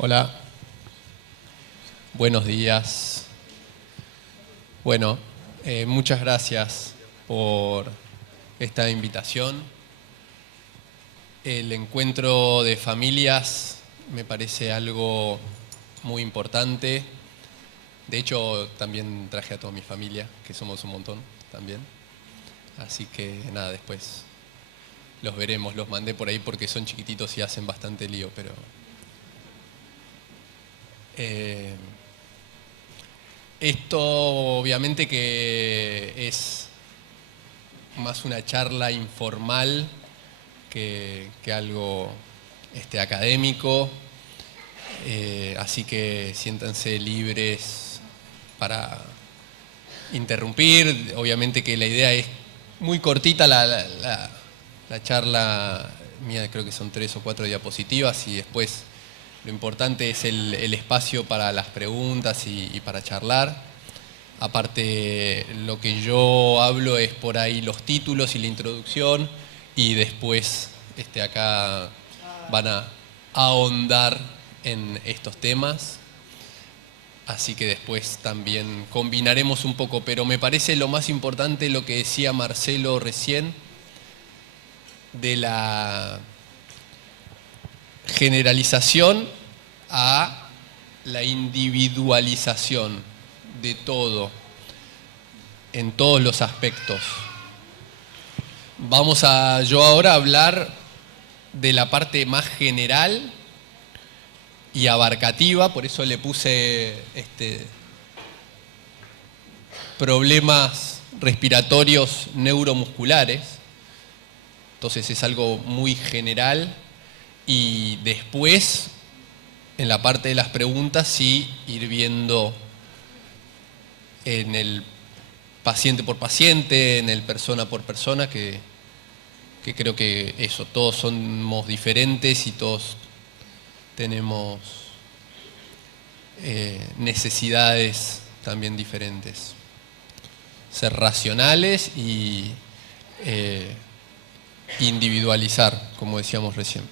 Hola, buenos días. Bueno, muchas gracias por esta invitación. El encuentro de familias me parece algo muy importante. De hecho, también traje a toda mi familia, que somos un montón también. Así que nada, después los veremos. Los mandé por ahí porque son chiquititos y hacen bastante lío, pero... esto obviamente que es más una charla informal que algo académico, así que siéntanse libres para interrumpir. Obviamente que la idea es muy cortita, la charla mía creo que son 3 o 4 diapositivas y después lo importante es el espacio para las preguntas y para charlar. Aparte, lo que yo hablo es por ahí los títulos y la introducción y después acá van a ahondar en estos temas. Así que después también combinaremos un poco, pero me parece lo más importante lo que decía Marcelo recién de la generalización a la individualización de todo, en todos los aspectos. Vamos a yo ahora hablar de la parte más general y abarcativa, por eso le puse problemas respiratorios neuromusculares. Entonces es algo muy general y después, en la parte de las preguntas, sí ir viendo en el paciente por paciente, en el persona por persona, que creo que eso, todos somos diferentes y todos tenemos necesidades también diferentes. Ser racionales y individualizar, como decíamos recién.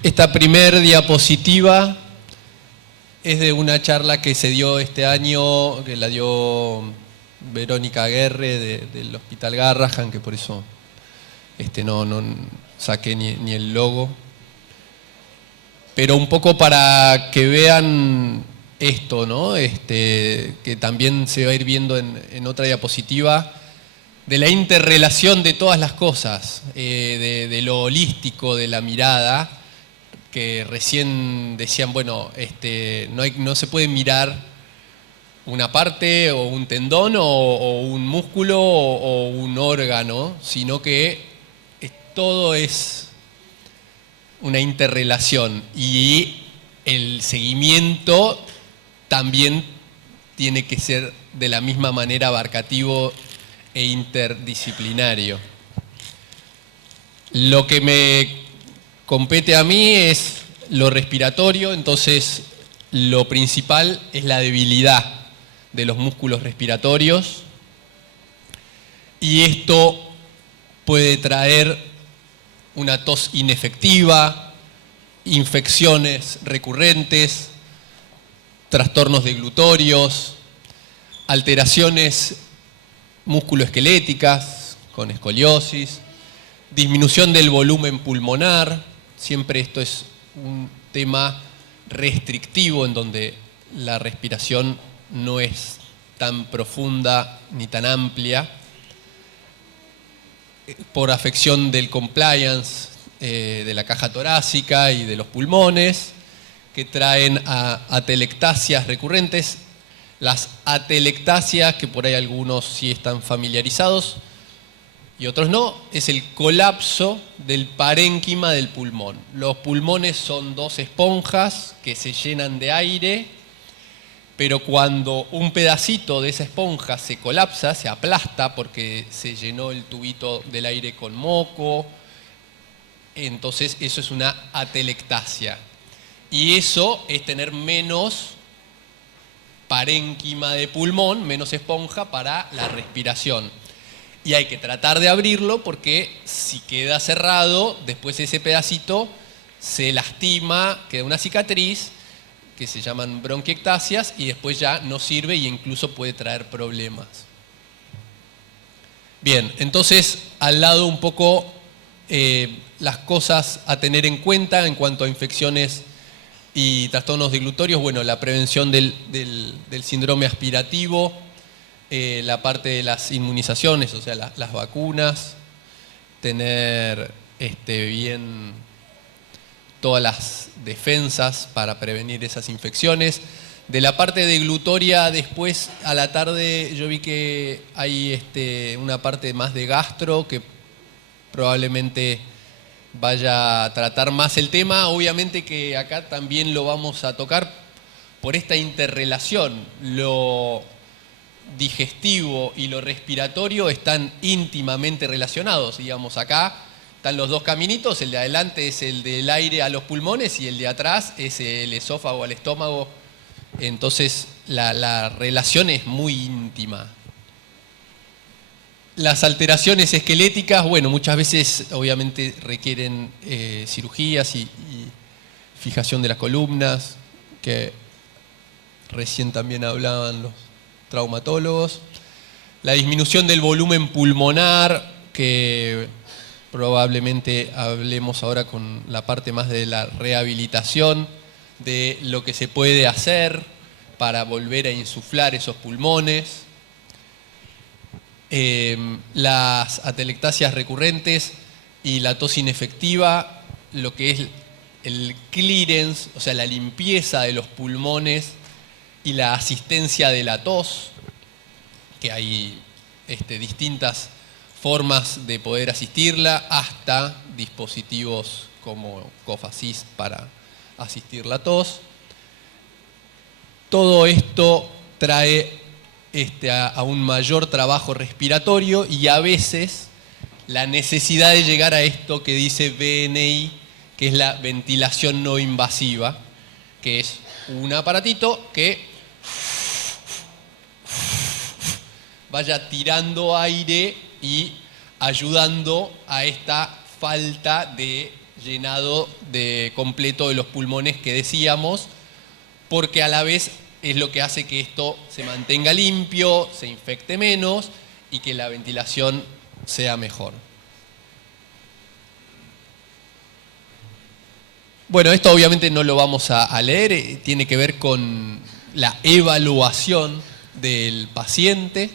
Esta primer diapositiva es de una charla que se dio este año, que la dio Verónica Aguerre del Hospital Garrahan, que por eso no saqué ni el logo. Pero un poco para que vean esto, ¿no? Que también se va a ir viendo en otra diapositiva, de la interrelación de todas las cosas, de lo holístico, de la mirada, que recién decían, bueno, no se puede mirar una parte o un tendón o un músculo o un órgano, sino que todo es una interrelación y el seguimiento también tiene que ser de la misma manera abarcativo e interdisciplinario. Lo que me compete a mí es lo respiratorio, entonces lo principal es la debilidad de los músculos respiratorios y esto puede traer una tos inefectiva, infecciones recurrentes, trastornos deglutorios, alteraciones musculoesqueléticas con escoliosis, disminución del volumen pulmonar. Siempre esto es un tema restrictivo en donde la respiración no es tan profunda ni tan amplia, por afección del compliance de la caja torácica y de los pulmones, que traen a atelectasias recurrentes. Las atelectasias, que por ahí algunos sí están familiarizados, y otros no, es el colapso del parénquima del pulmón. Los pulmones son 2 esponjas que se llenan de aire, pero cuando un pedacito de esa esponja se colapsa, se aplasta porque se llenó el tubito del aire con moco, entonces eso es una atelectasia. Y eso es tener menos parénquima de pulmón, menos esponja para la respiración. Y hay que tratar de abrirlo porque si queda cerrado, después ese pedacito se lastima, queda una cicatriz, que se llaman bronquiectasias, y después ya no sirve y incluso puede traer problemas. Bien, entonces al lado un poco las cosas a tener en cuenta en cuanto a infecciones y trastornos deglutorios, bueno, la prevención del síndrome aspirativo, la parte de las inmunizaciones, o sea, las vacunas, tener bien todas las defensas para prevenir esas infecciones. De la parte deglutoria, después a la tarde yo vi que hay una parte más de gastro que probablemente vaya a tratar más el tema. Obviamente que acá también lo vamos a tocar por esta interrelación. Lo digestivo y lo respiratorio están íntimamente relacionados. Digamos, acá están los dos caminitos, el de adelante es el del aire a los pulmones y el de atrás es el esófago al estómago. Entonces la relación es muy íntima. Las alteraciones esqueléticas, bueno, muchas veces obviamente requieren cirugías y fijación de las columnas, que recién también hablaban los traumatólogos. La disminución del volumen pulmonar, que probablemente hablemos ahora con la parte más de la rehabilitación, de lo que se puede hacer para volver a insuflar esos pulmones. Las atelectasias recurrentes y la tos inefectiva, lo que es el clearance, o sea, la limpieza de los pulmones y la asistencia de la tos, que hay distintas formas de poder asistirla, hasta dispositivos como Cough Assist para asistir la tos. Todo esto trae a un mayor trabajo respiratorio y a veces la necesidad de llegar a esto que dice VNI, que es la ventilación no invasiva, que es un aparatito que vaya tirando aire y ayudando a esta falta de llenado de completo de los pulmones que decíamos, porque a la vez es lo que hace que esto se mantenga limpio, se infecte menos y que la ventilación sea mejor. Bueno, esto obviamente no lo vamos a leer, tiene que ver con la evaluación del paciente,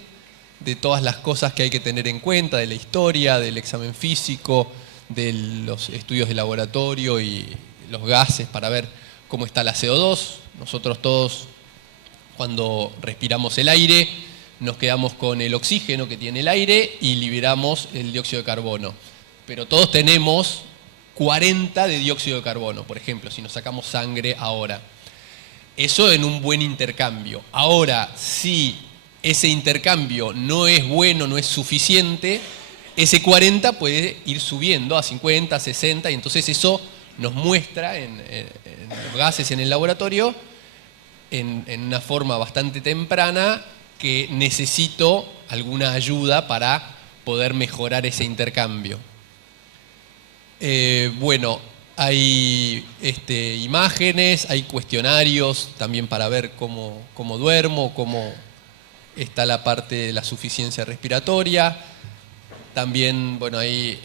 de todas las cosas que hay que tener en cuenta, de la historia, del examen físico, de los estudios de laboratorio y los gases para ver cómo está la CO2. Nosotros todos, cuando respiramos el aire, nos quedamos con el oxígeno que tiene el aire y liberamos el dióxido de carbono. Pero todos tenemos 40 de dióxido de carbono, por ejemplo, si nos sacamos sangre ahora. Eso en un buen intercambio. Ahora, si ese intercambio no es bueno, no es suficiente, ese 40 puede ir subiendo a 50, 60, y entonces eso nos muestra en los gases en el laboratorio, en una forma bastante temprana, que necesito alguna ayuda para poder mejorar ese intercambio. Bueno, hay imágenes, hay cuestionarios también para ver cómo duermo, cómo está la parte de la suficiencia respiratoria. También, bueno, hay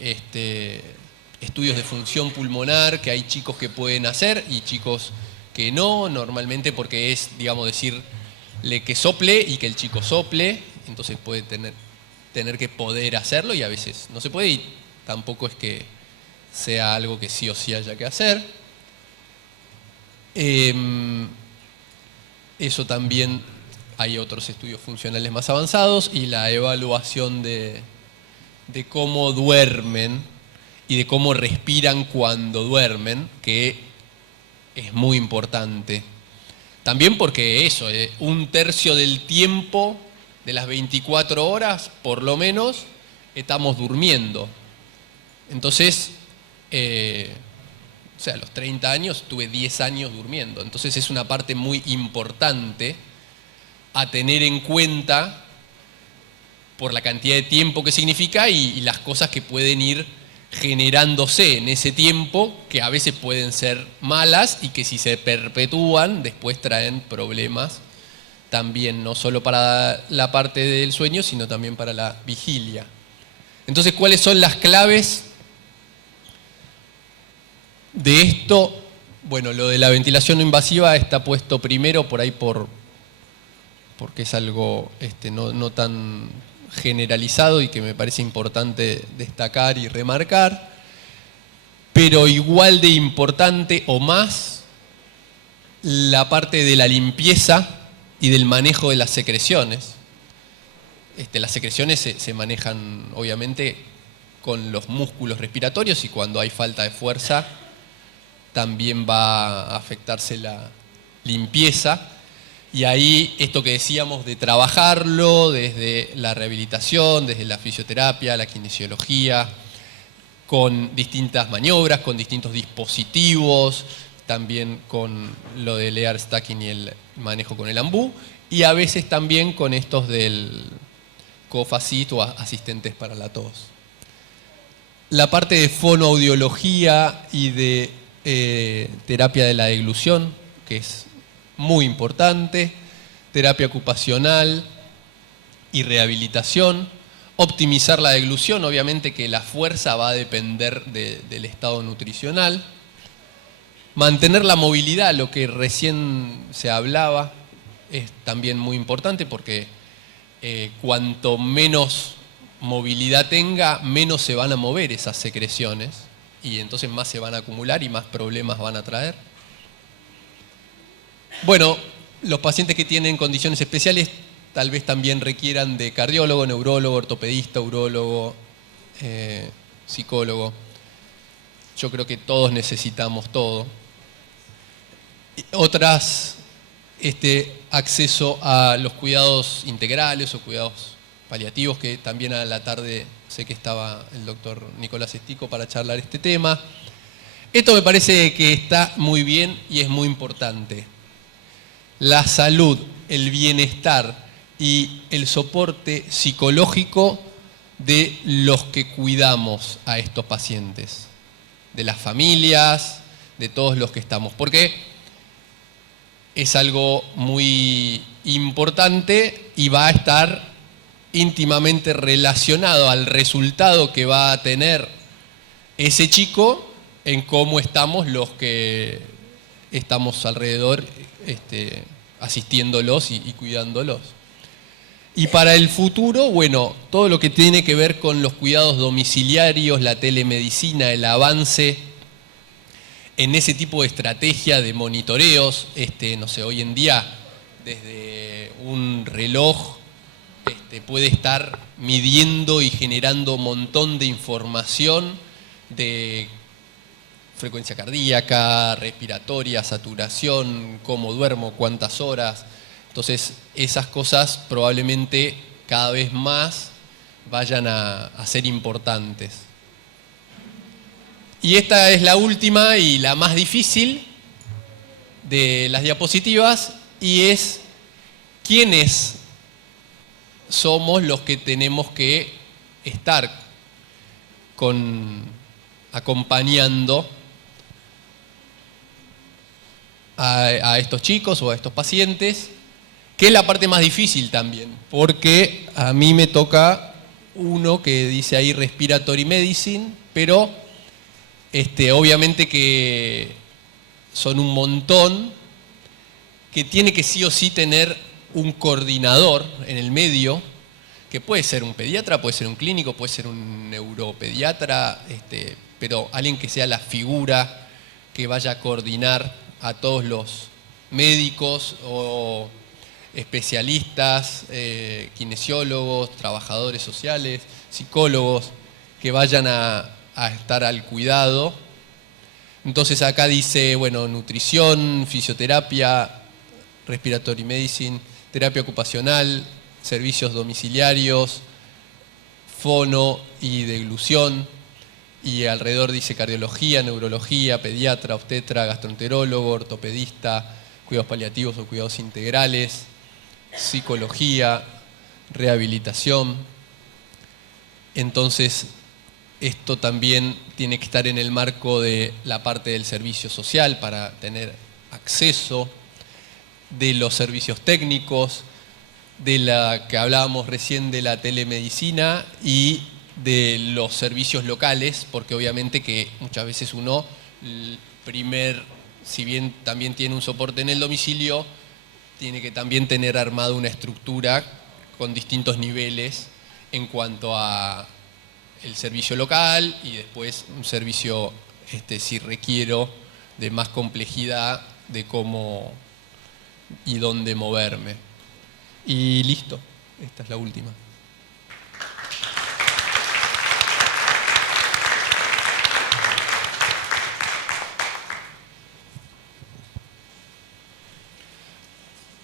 estudios de función pulmonar que hay chicos que pueden hacer y chicos que no, normalmente porque es, digamos, decirle que sople y que el chico sople, entonces puede tener que poder hacerlo y a veces no se puede y tampoco es que sea algo que sí o sí haya que hacer. Eso también hay otros estudios funcionales más avanzados y la evaluación de cómo duermen y de cómo respiran cuando duermen, que es muy importante. También porque eso, 1/3 del tiempo, de las 24 horas, por lo menos, estamos durmiendo. Entonces, a los 30 años tuve 10 años durmiendo. Entonces es una parte muy importante a tener en cuenta por la cantidad de tiempo que significa y las cosas que pueden ir generándose en ese tiempo, que a veces pueden ser malas y que si se perpetúan después traen problemas también, no solo para la parte del sueño, sino también para la vigilia. Entonces, ¿cuáles son las claves de esto? Bueno, lo de la ventilación no invasiva está puesto primero por ahí porque es algo no tan generalizado y que me parece importante destacar y remarcar, pero igual de importante o más la parte de la limpieza y del manejo de las secreciones. Las secreciones se manejan obviamente con los músculos respiratorios y cuando hay falta de fuerza también va a afectarse la limpieza. Y ahí esto que decíamos de trabajarlo desde la rehabilitación, desde la fisioterapia, la kinesiología, con distintas maniobras, con distintos dispositivos, también con lo del air stacking y el manejo con el ambú, y a veces también con estos del cough assist o asistentes para la tos. La parte de fonoaudiología y de terapia de la deglución, que es muy importante, terapia ocupacional y rehabilitación, optimizar la deglución, obviamente que la fuerza va a depender del estado nutricional, mantener la movilidad, lo que recién se hablaba, es también muy importante porque cuanto menos movilidad tenga, menos se van a mover esas secreciones y entonces más se van a acumular y más problemas van a traer. Bueno, los pacientes que tienen condiciones especiales tal vez también requieran de cardiólogo, neurólogo, ortopedista, urólogo, psicólogo. Yo creo que todos necesitamos todo. Otras, acceso a los cuidados integrales o cuidados paliativos, que también a la tarde sé que estaba el doctor Nicolás Estico para charlar este tema. Esto me parece que está muy bien y es muy importante. La salud, el bienestar y el soporte psicológico de los que cuidamos a estos pacientes, de las familias, de todos los que estamos, porque es algo muy importante y va a estar íntimamente relacionado al resultado que va a tener ese chico en cómo estamos los que estamos alrededor asistiéndolos y cuidándolos. Y para el futuro, bueno, todo lo que tiene que ver con los cuidados domiciliarios, la telemedicina, el avance en ese tipo de estrategia de monitoreos, no sé, hoy en día desde un reloj puede estar midiendo y generando un montón de información de frecuencia cardíaca, respiratoria, saturación, cómo duermo, cuántas horas. Entonces, esas cosas probablemente cada vez más vayan a ser importantes. Y esta es la última y la más difícil de las diapositivas, y es quiénes somos los que tenemos que estar acompañando a estos chicos o a estos pacientes, que es la parte más difícil también, porque a mí me toca uno que dice ahí Respiratory Medicine, pero obviamente que son un montón, que tiene que sí o sí tener un coordinador en el medio, que puede ser un pediatra, puede ser un clínico, puede ser un neuropediatra, pero alguien que sea la figura que vaya a coordinar a todos los médicos o especialistas, kinesiólogos, trabajadores sociales, psicólogos, que vayan a estar al cuidado. Entonces acá dice, bueno, nutrición, fisioterapia, respiratory medicine, terapia ocupacional, servicios domiciliarios, fono y deglución, y alrededor dice cardiología, neurología, pediatra, obstetra, gastroenterólogo, ortopedista, cuidados paliativos o cuidados integrales, psicología, rehabilitación. Entonces, esto también tiene que estar en el marco de la parte del servicio social para tener acceso, de los servicios técnicos, de la que hablábamos recién de la telemedicina y de los servicios locales, porque obviamente que muchas veces uno, si bien también tiene un soporte en el domicilio, tiene que también tener armada una estructura con distintos niveles en cuanto a el servicio local y después un servicio, si requiero, de más complejidad de cómo y dónde moverme. Y listo, esta es la última.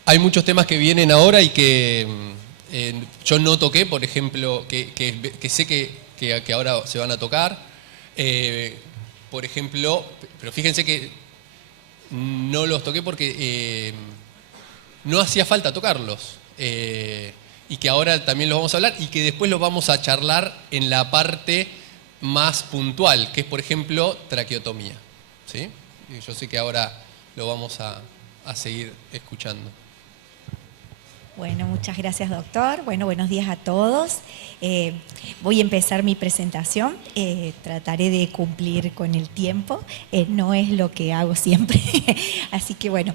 Hay muchos temas que vienen ahora y que yo no toqué, por ejemplo, que sé que ahora se van a tocar. Por ejemplo, pero fíjense que no los toqué porque no hacía falta tocarlos. Y que ahora también los vamos a hablar y que después los vamos a charlar en la parte más puntual, que es, por ejemplo, traqueotomía. ¿Sí? Y yo sé que ahora lo vamos a seguir escuchando. Bueno, muchas gracias, doctor. Bueno, buenos días a todos. Voy a empezar mi presentación. Trataré de cumplir con el tiempo. No es lo que hago siempre. Así que bueno,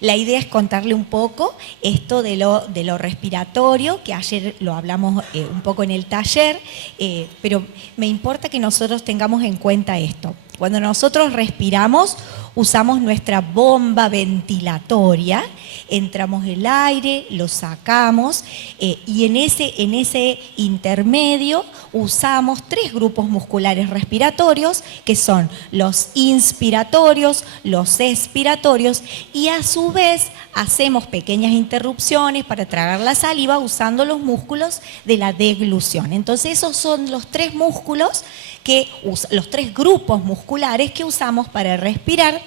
la idea es contarle un poco esto de lo respiratorio, que ayer lo hablamos un poco en el taller, pero me importa que nosotros tengamos en cuenta esto. Cuando nosotros respiramos, usamos nuestra bomba ventilatoria, entramos el aire, lo sacamos y en ese intermedio usamos 3 grupos musculares respiratorios, que son los inspiratorios, los expiratorios, y a su vez hacemos pequeñas interrupciones para tragar la saliva usando los músculos de la deglución. Entonces esos son los 3 músculos, los 3 grupos musculares que usamos para respirar.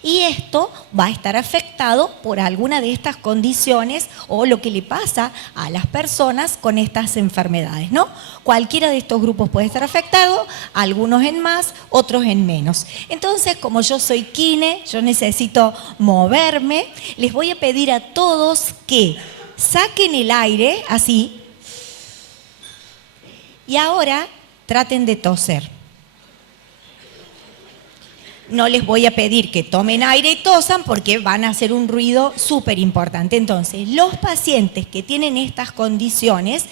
Y esto va a estar afectado por alguna de estas condiciones o lo que le pasa a las personas con estas enfermedades, ¿no? Cualquiera de estos grupos puede estar afectado, algunos en más, otros en menos. Entonces, como yo soy kine, yo necesito moverme, les voy a pedir a todos que saquen el aire, así, y ahora traten de toser. No les voy a pedir que tomen aire y tosan porque van a hacer un ruido súper importante. Entonces, los pacientes que tienen estas condiciones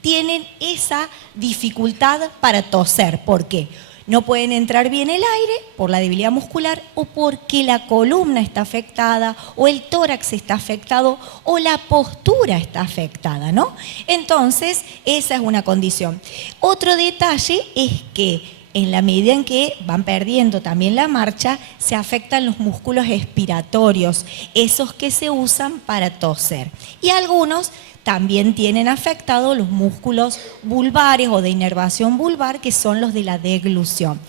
tienen esa dificultad para toser. ¿Por qué? No pueden entrar bien el aire por la debilidad muscular o porque la columna está afectada o el tórax está afectado o la postura está afectada, ¿no? Entonces, esa es una condición. Otro detalle es que en la medida en que van perdiendo también la marcha, se afectan los músculos expiratorios, esos que se usan para toser. Y algunos también tienen afectados los músculos vulvares o de inervación vulvar, que son los de la deglución.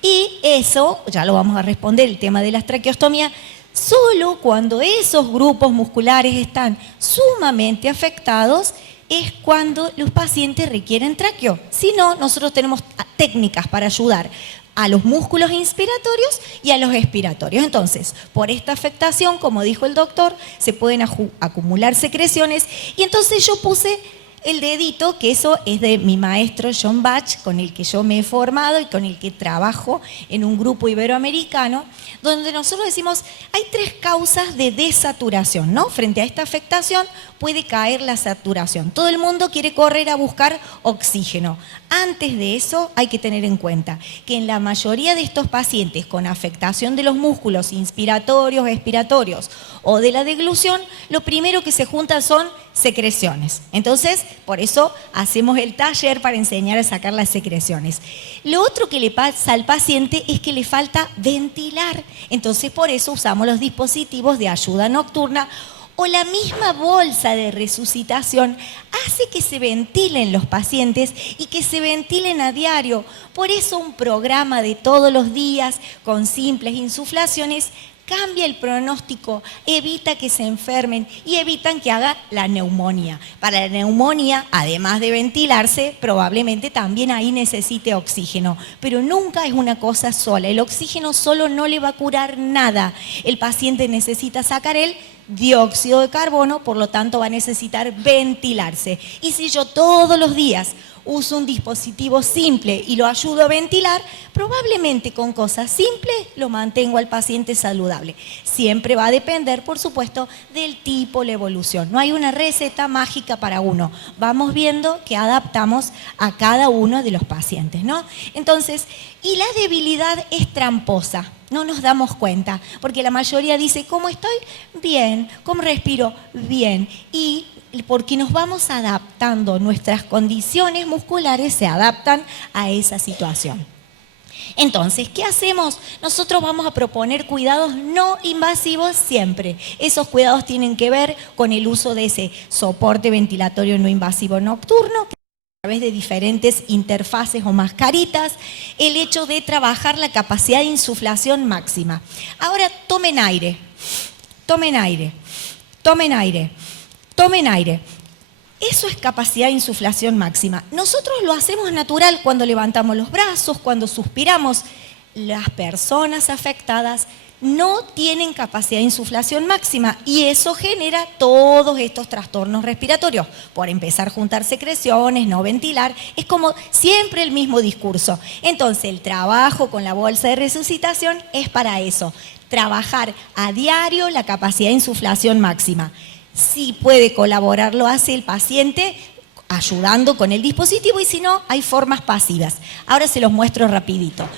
Y eso, ya lo vamos a responder, el tema de las traqueostomías, solo cuando esos grupos musculares están sumamente afectados es cuando los pacientes requieren traqueo. Si no, nosotros tenemos técnicas para ayudar a los músculos inspiratorios y a los expiratorios. Entonces, por esta afectación, como dijo el doctor, se pueden acumular secreciones y entonces yo puse el dedito, que eso es de mi maestro John Bach, con el que yo me he formado y con el que trabajo en un grupo iberoamericano, donde nosotros decimos, hay 3 causas de desaturación, ¿no? Frente a esta afectación puede caer la saturación. Todo el mundo quiere correr a buscar oxígeno. Antes de eso hay que tener en cuenta que en la mayoría de estos pacientes con afectación de los músculos inspiratorios, expiratorios o de la deglución, lo primero que se juntan son secreciones. Entonces, por eso hacemos el taller para enseñar a sacar las secreciones. Lo otro que le pasa al paciente es que le falta ventilar. Entonces, por eso usamos los dispositivos de ayuda nocturna o la misma bolsa de resucitación hace que se ventilen los pacientes y que se ventilen a diario. Por eso un programa de todos los días con simples insuflaciones cambia el pronóstico, evita que se enfermen y evitan que haga la neumonía. Para la neumonía, además de ventilarse, probablemente también ahí necesite oxígeno, pero nunca es una cosa sola. El oxígeno solo no le va a curar nada. El paciente necesita sacar el dióxido de carbono, por lo tanto va a necesitar ventilarse. Y si yo todos los días uso un dispositivo simple y lo ayudo a ventilar, probablemente con cosas simples lo mantengo al paciente saludable. Siempre va a depender, por supuesto, del tipo, la evolución. No hay una receta mágica para uno. Vamos viendo que adaptamos a cada uno de los pacientes, ¿no? Entonces, y la debilidad es tramposa. No nos damos cuenta, porque la mayoría dice, ¿cómo estoy? Bien. ¿Cómo respiro? Bien. Y porque nos vamos adaptando, nuestras condiciones musculares se adaptan a esa situación. Entonces, ¿qué hacemos? Nosotros vamos a proponer cuidados no invasivos siempre. Esos cuidados tienen que ver con el uso de ese soporte ventilatorio no invasivo nocturno, a través de diferentes interfaces o mascaritas, el hecho de trabajar la capacidad de insuflación máxima. Ahora tomen aire, tomen aire, tomen aire, tomen aire. Eso es capacidad de insuflación máxima. Nosotros lo hacemos natural cuando levantamos los brazos, cuando suspiramos. Las personas afectadas no tienen capacidad de insuflación máxima y eso genera todos estos trastornos respiratorios. Por empezar, juntar secreciones, no ventilar, es como siempre el mismo discurso. Entonces, el trabajo con la bolsa de resucitación es para eso, trabajar a diario la capacidad de insuflación máxima. Si puede colaborar, lo hace el paciente ayudando con el dispositivo y si no, hay formas pasivas. Ahora se los muestro rapidito.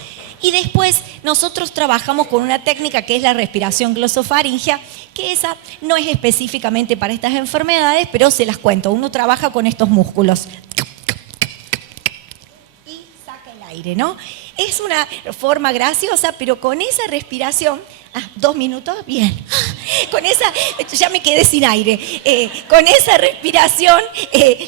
Y después nosotros trabajamos con una técnica que es la respiración glosofaringea, que esa no es específicamente para estas enfermedades, pero se las cuento. Uno trabaja con estos músculos. Y saca el aire, ¿no? Es una forma graciosa, pero con esa respiración... 2 minutos, bien. Con esa, ya me quedé sin aire. Con esa respiración,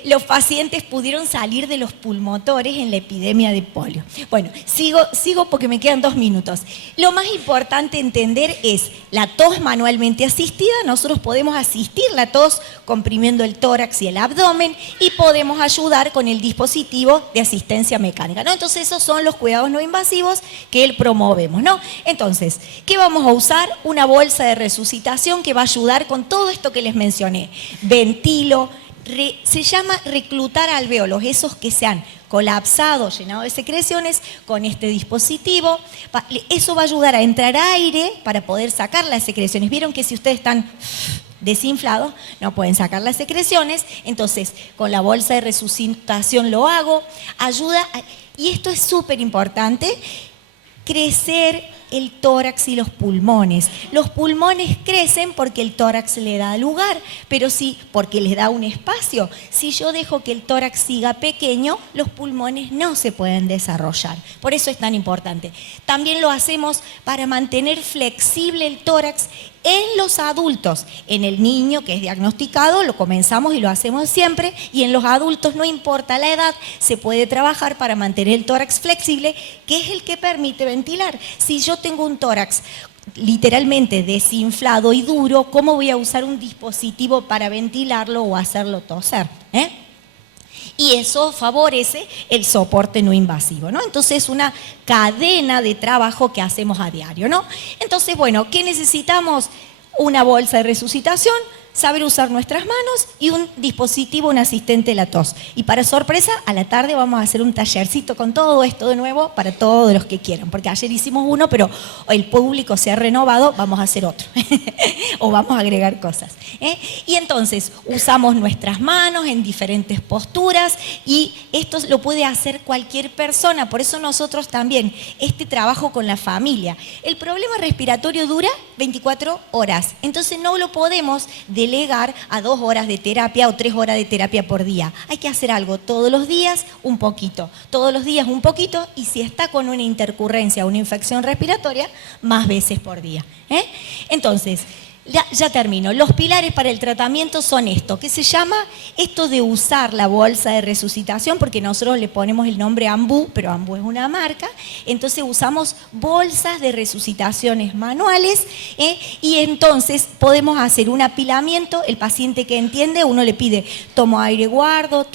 los pacientes pudieron salir de los pulmotores en la epidemia de polio. Bueno, sigo porque me quedan 2 minutos. Lo más importante entender es la tos manualmente asistida. Nosotros podemos asistir la tos comprimiendo el tórax y el abdomen y podemos ayudar con el dispositivo de asistencia mecánica, ¿no? Entonces, esos son los cuidados no invasivos que promovemos, ¿no? Entonces, ¿qué vamos a usar? Una bolsa de resucitación que va a ayudar con todo esto que les mencioné. Ventilo, se llama reclutar alvéolos, esos que se han colapsado, llenado de secreciones, con este dispositivo. Eso va a ayudar a entrar aire para poder sacar las secreciones. Vieron que si ustedes están desinflados, no pueden sacar las secreciones, entonces con la bolsa de resucitación lo hago, ayuda, y esto es súper importante, crecer el tórax y los pulmones. Los pulmones crecen porque el tórax le da lugar, pero sí porque les da un espacio. Si yo dejo que el tórax siga pequeño, los pulmones no se pueden desarrollar. Por eso es tan importante. También lo hacemos para mantener flexible el tórax en los adultos. En el niño que es diagnosticado lo comenzamos y lo hacemos siempre, y en los adultos, no importa la edad, se puede trabajar para mantener el tórax flexible, que es el que permite ventilar. Si yo tengo un tórax literalmente desinflado y duro, ¿cómo voy a usar un dispositivo para ventilarlo o hacerlo toser? Y eso favorece el soporte no invasivo, ¿no? Entonces es una cadena de trabajo que hacemos a diario, ¿no? Entonces, bueno, ¿qué necesitamos? Una bolsa de resucitación, saber usar nuestras manos y un dispositivo, un asistente de la tos. Y para sorpresa, a la tarde vamos a hacer un tallercito con todo esto de nuevo para todos los que quieran, porque ayer hicimos uno, pero el público se ha renovado, vamos a hacer otro. O vamos a agregar cosas. Y entonces usamos nuestras manos en diferentes posturas y esto lo puede hacer cualquier persona, por eso nosotros también, este trabajo con la familia. El problema respiratorio dura 24 horas, entonces no lo podemos delegar a 2 horas de terapia o 3 horas de terapia por día. Hay que hacer algo todos los días, un poquito. Todos los días un poquito, y si está con una intercurrencia o una infección respiratoria, más veces por día. Entonces, Ya termino. Los pilares para el tratamiento son esto, que se llama esto de usar la bolsa de resucitación, porque nosotros le ponemos el nombre Ambu, pero Ambu es una marca, entonces usamos bolsas de resucitaciones manuales, y entonces podemos hacer un apilamiento. El paciente que entiende, uno le pide tomo aire guardo,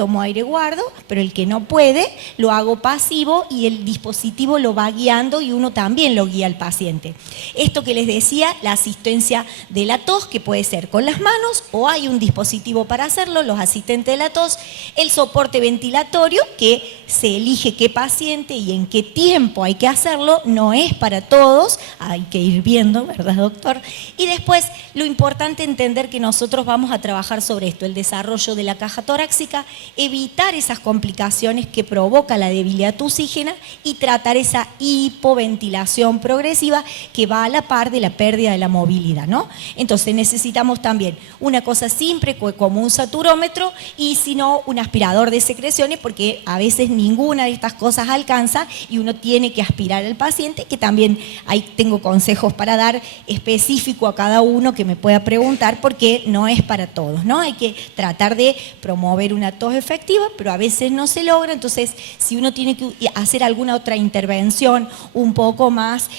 pero el que no puede, lo hago pasivo y el dispositivo lo va guiando y uno también lo guía al paciente. Esto que les decía, la asistencia de la tos, que puede ser con las manos o hay un dispositivo para hacerlo, los asistentes de la tos, el soporte ventilatorio, que se elige qué paciente y en qué tiempo hay que hacerlo, no es para todos, hay que ir viendo, ¿verdad, doctor? Y después, lo importante entender que nosotros vamos a trabajar sobre esto, el desarrollo de la caja torácica, evitar esas complicaciones que provoca la debilidad tusígena y tratar esa hipoventilación progresiva que va a la par de la pérdida de la movilidad, ¿no? Entonces necesitamos también una cosa simple como un saturómetro y si no un aspirador de secreciones, porque a veces ninguna de estas cosas alcanza y uno tiene que aspirar al paciente, que también ahí tengo consejos para dar específico a cada uno que me pueda preguntar, porque no es para todos, ¿no? Hay que tratar de promover una tos efectiva, pero a veces no se logra. Entonces, si uno tiene que hacer alguna otra intervención un poco más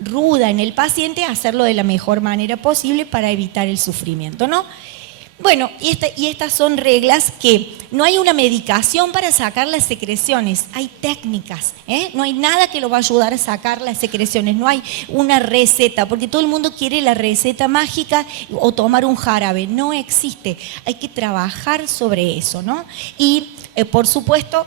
ruda en el paciente, hacerlo de la mejor manera posible para evitar el sufrimiento, ¿no? Bueno, y estas son reglas que no hay una medicación para sacar las secreciones, hay técnicas, no hay nada que lo va a ayudar a sacar las secreciones, no hay una receta, porque todo el mundo quiere la receta mágica o tomar un jarabe, no existe, hay que trabajar sobre eso, ¿no? Y por supuesto,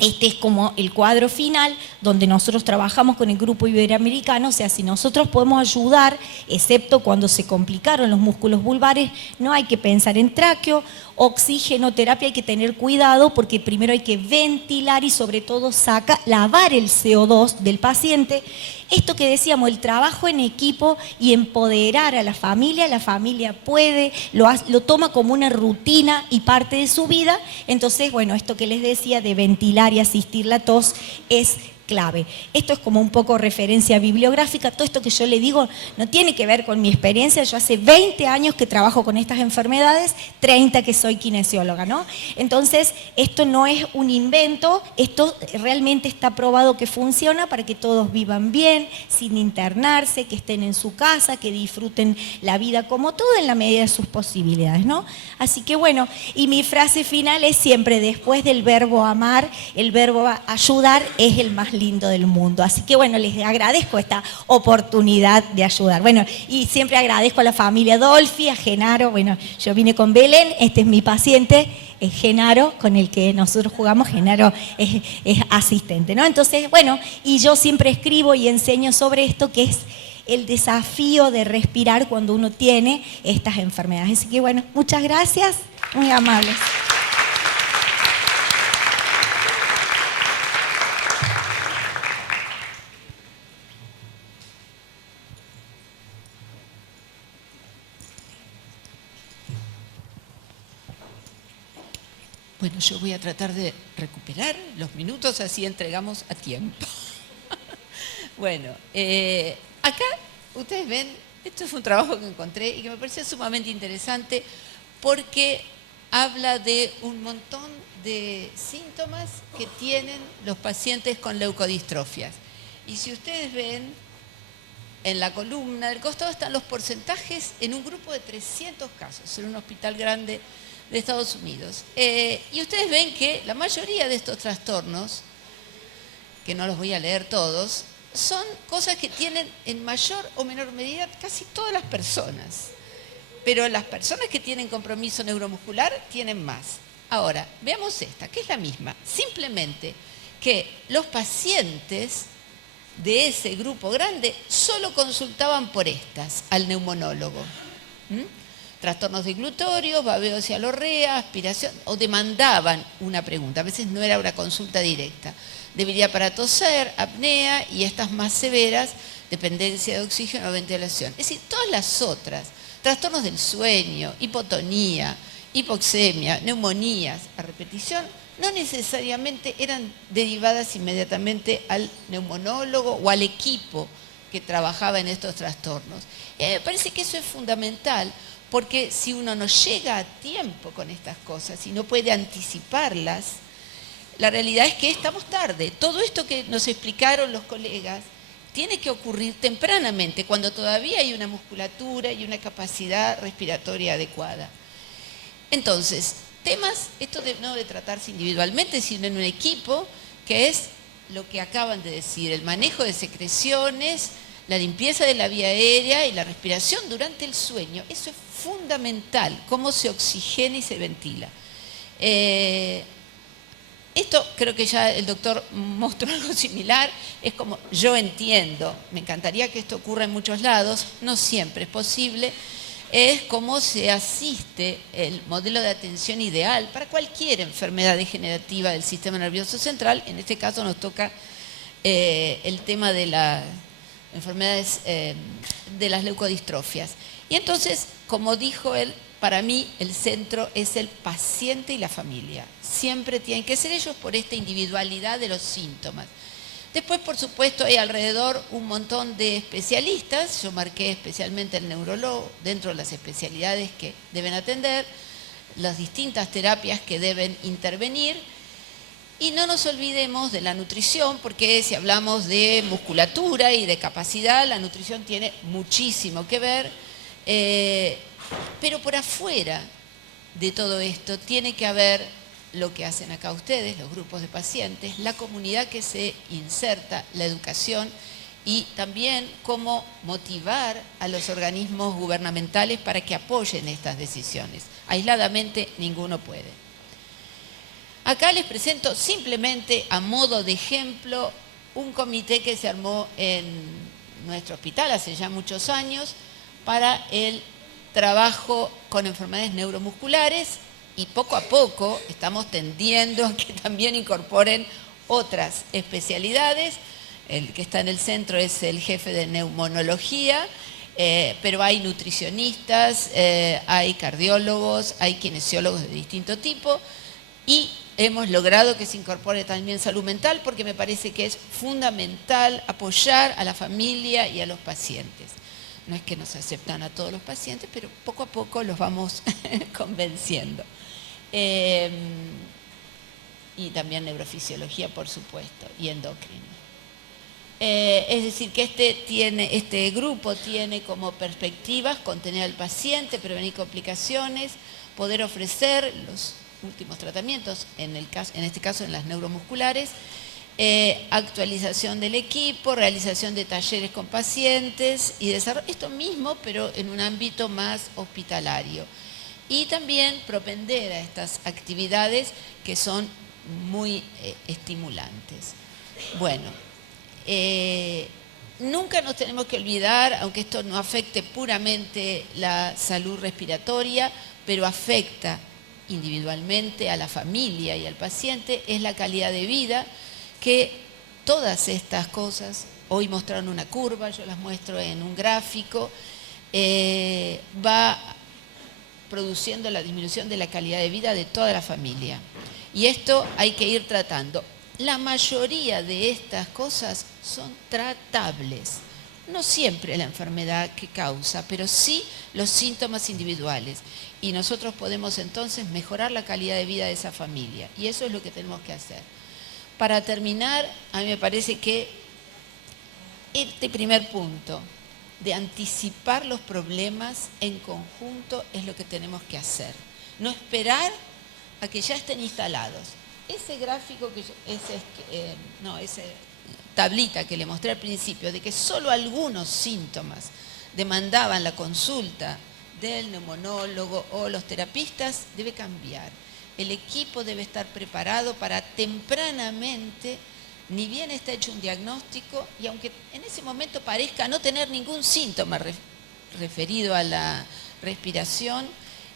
este es como el cuadro final donde nosotros trabajamos con el grupo iberoamericano. O sea, si nosotros podemos ayudar, excepto cuando se complicaron los músculos vulvares, no hay que pensar en tráqueo, oxigenoterapia, hay que tener cuidado porque primero hay que ventilar y sobre todo lavar el CO2 del paciente. Esto que decíamos, el trabajo en equipo y empoderar a la familia puede, lo toma como una rutina y parte de su vida. Entonces, bueno, esto que les decía de ventilar y asistir la tos es clave. Esto es como un poco referencia bibliográfica. Todo esto que yo le digo no tiene que ver con mi experiencia. Yo hace 20 años que trabajo con estas enfermedades, 30 que soy kinesióloga, ¿no? Entonces, esto no es un invento, esto realmente está probado que funciona para que todos vivan bien, sin internarse, que estén en su casa, que disfruten la vida como todo en la medida de sus posibilidades, ¿no? Así que bueno, y mi frase final es siempre, después del verbo amar, el verbo ayudar es el más lindo del mundo. Así que bueno, les agradezco esta oportunidad de ayudar. Bueno, y siempre agradezco a la familia Dolfi, a Genaro. Bueno, yo vine con Belén, este es mi paciente, es Genaro, con el que nosotros jugamos. Genaro es asistente, ¿no? Entonces, bueno, y yo siempre escribo y enseño sobre esto, que es el desafío de respirar cuando uno tiene estas enfermedades. Así que bueno, muchas gracias, muy amables. Bueno, yo voy a tratar de recuperar los minutos, así entregamos a tiempo. Bueno, acá ustedes ven, esto es un trabajo que encontré y que me pareció sumamente interesante porque habla de un montón de síntomas que tienen los pacientes con leucodistrofias. Y si ustedes ven, en la columna del costado están los porcentajes en un grupo de 300 casos, en un hospital grande de Estados Unidos. Y ustedes ven que la mayoría de estos trastornos, que no los voy a leer todos, son cosas que tienen en mayor o menor medida casi todas las personas. Pero las personas que tienen compromiso neuromuscular tienen más. Ahora, veamos esta, que es la misma. Simplemente que los pacientes de ese grupo grande solo consultaban por estas al neumonólogo. Trastornos de glutorio, babeo y alorrea, aspiración, o demandaban una pregunta. A veces no era una consulta directa. Debilidad para toser, apnea y estas más severas, dependencia de oxígeno o ventilación. Es decir, todas las otras, trastornos del sueño, hipotonía, hipoxemia, neumonías a repetición, no necesariamente eran derivadas inmediatamente al neumonólogo o al equipo que trabajaba en estos trastornos. Y a mí me parece que eso es fundamental, porque si uno no llega a tiempo con estas cosas y no puede anticiparlas, la realidad es que estamos tarde. Todo esto que nos explicaron los colegas tiene que ocurrir tempranamente, cuando todavía hay una musculatura y una capacidad respiratoria adecuada. Entonces, temas, esto no de tratarse individualmente, sino en un equipo, que es lo que acaban de decir, el manejo de secreciones, la limpieza de la vía aérea y la respiración durante el sueño. Eso es fundamental, cómo se oxigena y se ventila. Esto creo que ya el doctor mostró algo similar, es como yo entiendo, me encantaría que esto ocurra en muchos lados, no siempre es posible, es cómo se asiste el modelo de atención ideal para cualquier enfermedad degenerativa del sistema nervioso central. En este caso nos toca el tema de las enfermedades de las leucodistrofias. Y entonces, como dijo él, para mí el centro es el paciente y la familia. Siempre tienen que ser ellos por esta individualidad de los síntomas. Después, por supuesto, hay alrededor un montón de especialistas. Yo marqué especialmente el neurólogo dentro de las especialidades que deben atender, las distintas terapias que deben intervenir. Y no nos olvidemos de la nutrición, porque si hablamos de musculatura y de capacidad, la nutrición tiene muchísimo que ver. Pero por afuera de todo esto tiene que haber lo que hacen acá ustedes, los grupos de pacientes, la comunidad que se inserta, la educación y también cómo motivar a los organismos gubernamentales para que apoyen estas decisiones. Aisladamente ninguno puede. Acá les presento simplemente a modo de ejemplo un comité que se armó en nuestro hospital hace ya muchos años para el trabajo con enfermedades neuromusculares, y poco a poco estamos tendiendo a que también incorporen otras especialidades. El que está en el centro es el jefe de neumonología, pero hay nutricionistas, hay cardiólogos, hay kinesiólogos de distinto tipo, y hemos logrado que se incorpore también salud mental, porque me parece que es fundamental apoyar a la familia y a los pacientes. No es que nos aceptan a todos los pacientes, pero poco a poco los vamos convenciendo. Y también neurofisiología, por supuesto, y endocrino. Es decir, que este grupo tiene como perspectivas contener al paciente, prevenir complicaciones, poder ofrecer los últimos tratamientos, en este caso en las neuromusculares, actualización del equipo, realización de talleres con pacientes y desarrollo, esto mismo, pero en un ámbito más hospitalario. Y también propender a estas actividades que son muy estimulantes. Bueno, nunca nos tenemos que olvidar, aunque esto no afecte puramente la salud respiratoria, pero afecta individualmente a la familia y al paciente, es la calidad de vida, que todas estas cosas, hoy mostraron una curva, yo las muestro en un gráfico, va produciendo la disminución de la calidad de vida de toda la familia. Y esto hay que ir tratando. La mayoría de estas cosas son tratables. No siempre la enfermedad que causa, pero sí los síntomas individuales. Y nosotros podemos entonces mejorar la calidad de vida de esa familia. Y eso es lo que tenemos que hacer. Para terminar, a mí me parece que este primer punto de anticipar los problemas en conjunto es lo que tenemos que hacer. No esperar a que ya estén instalados. Ese gráfico, esa tablita que le mostré al principio, de que solo algunos síntomas demandaban la consulta del neumonólogo o los terapistas, debe cambiar. El equipo debe estar preparado para tempranamente, ni bien está hecho un diagnóstico, y aunque en ese momento parezca no tener ningún síntoma referido a la respiración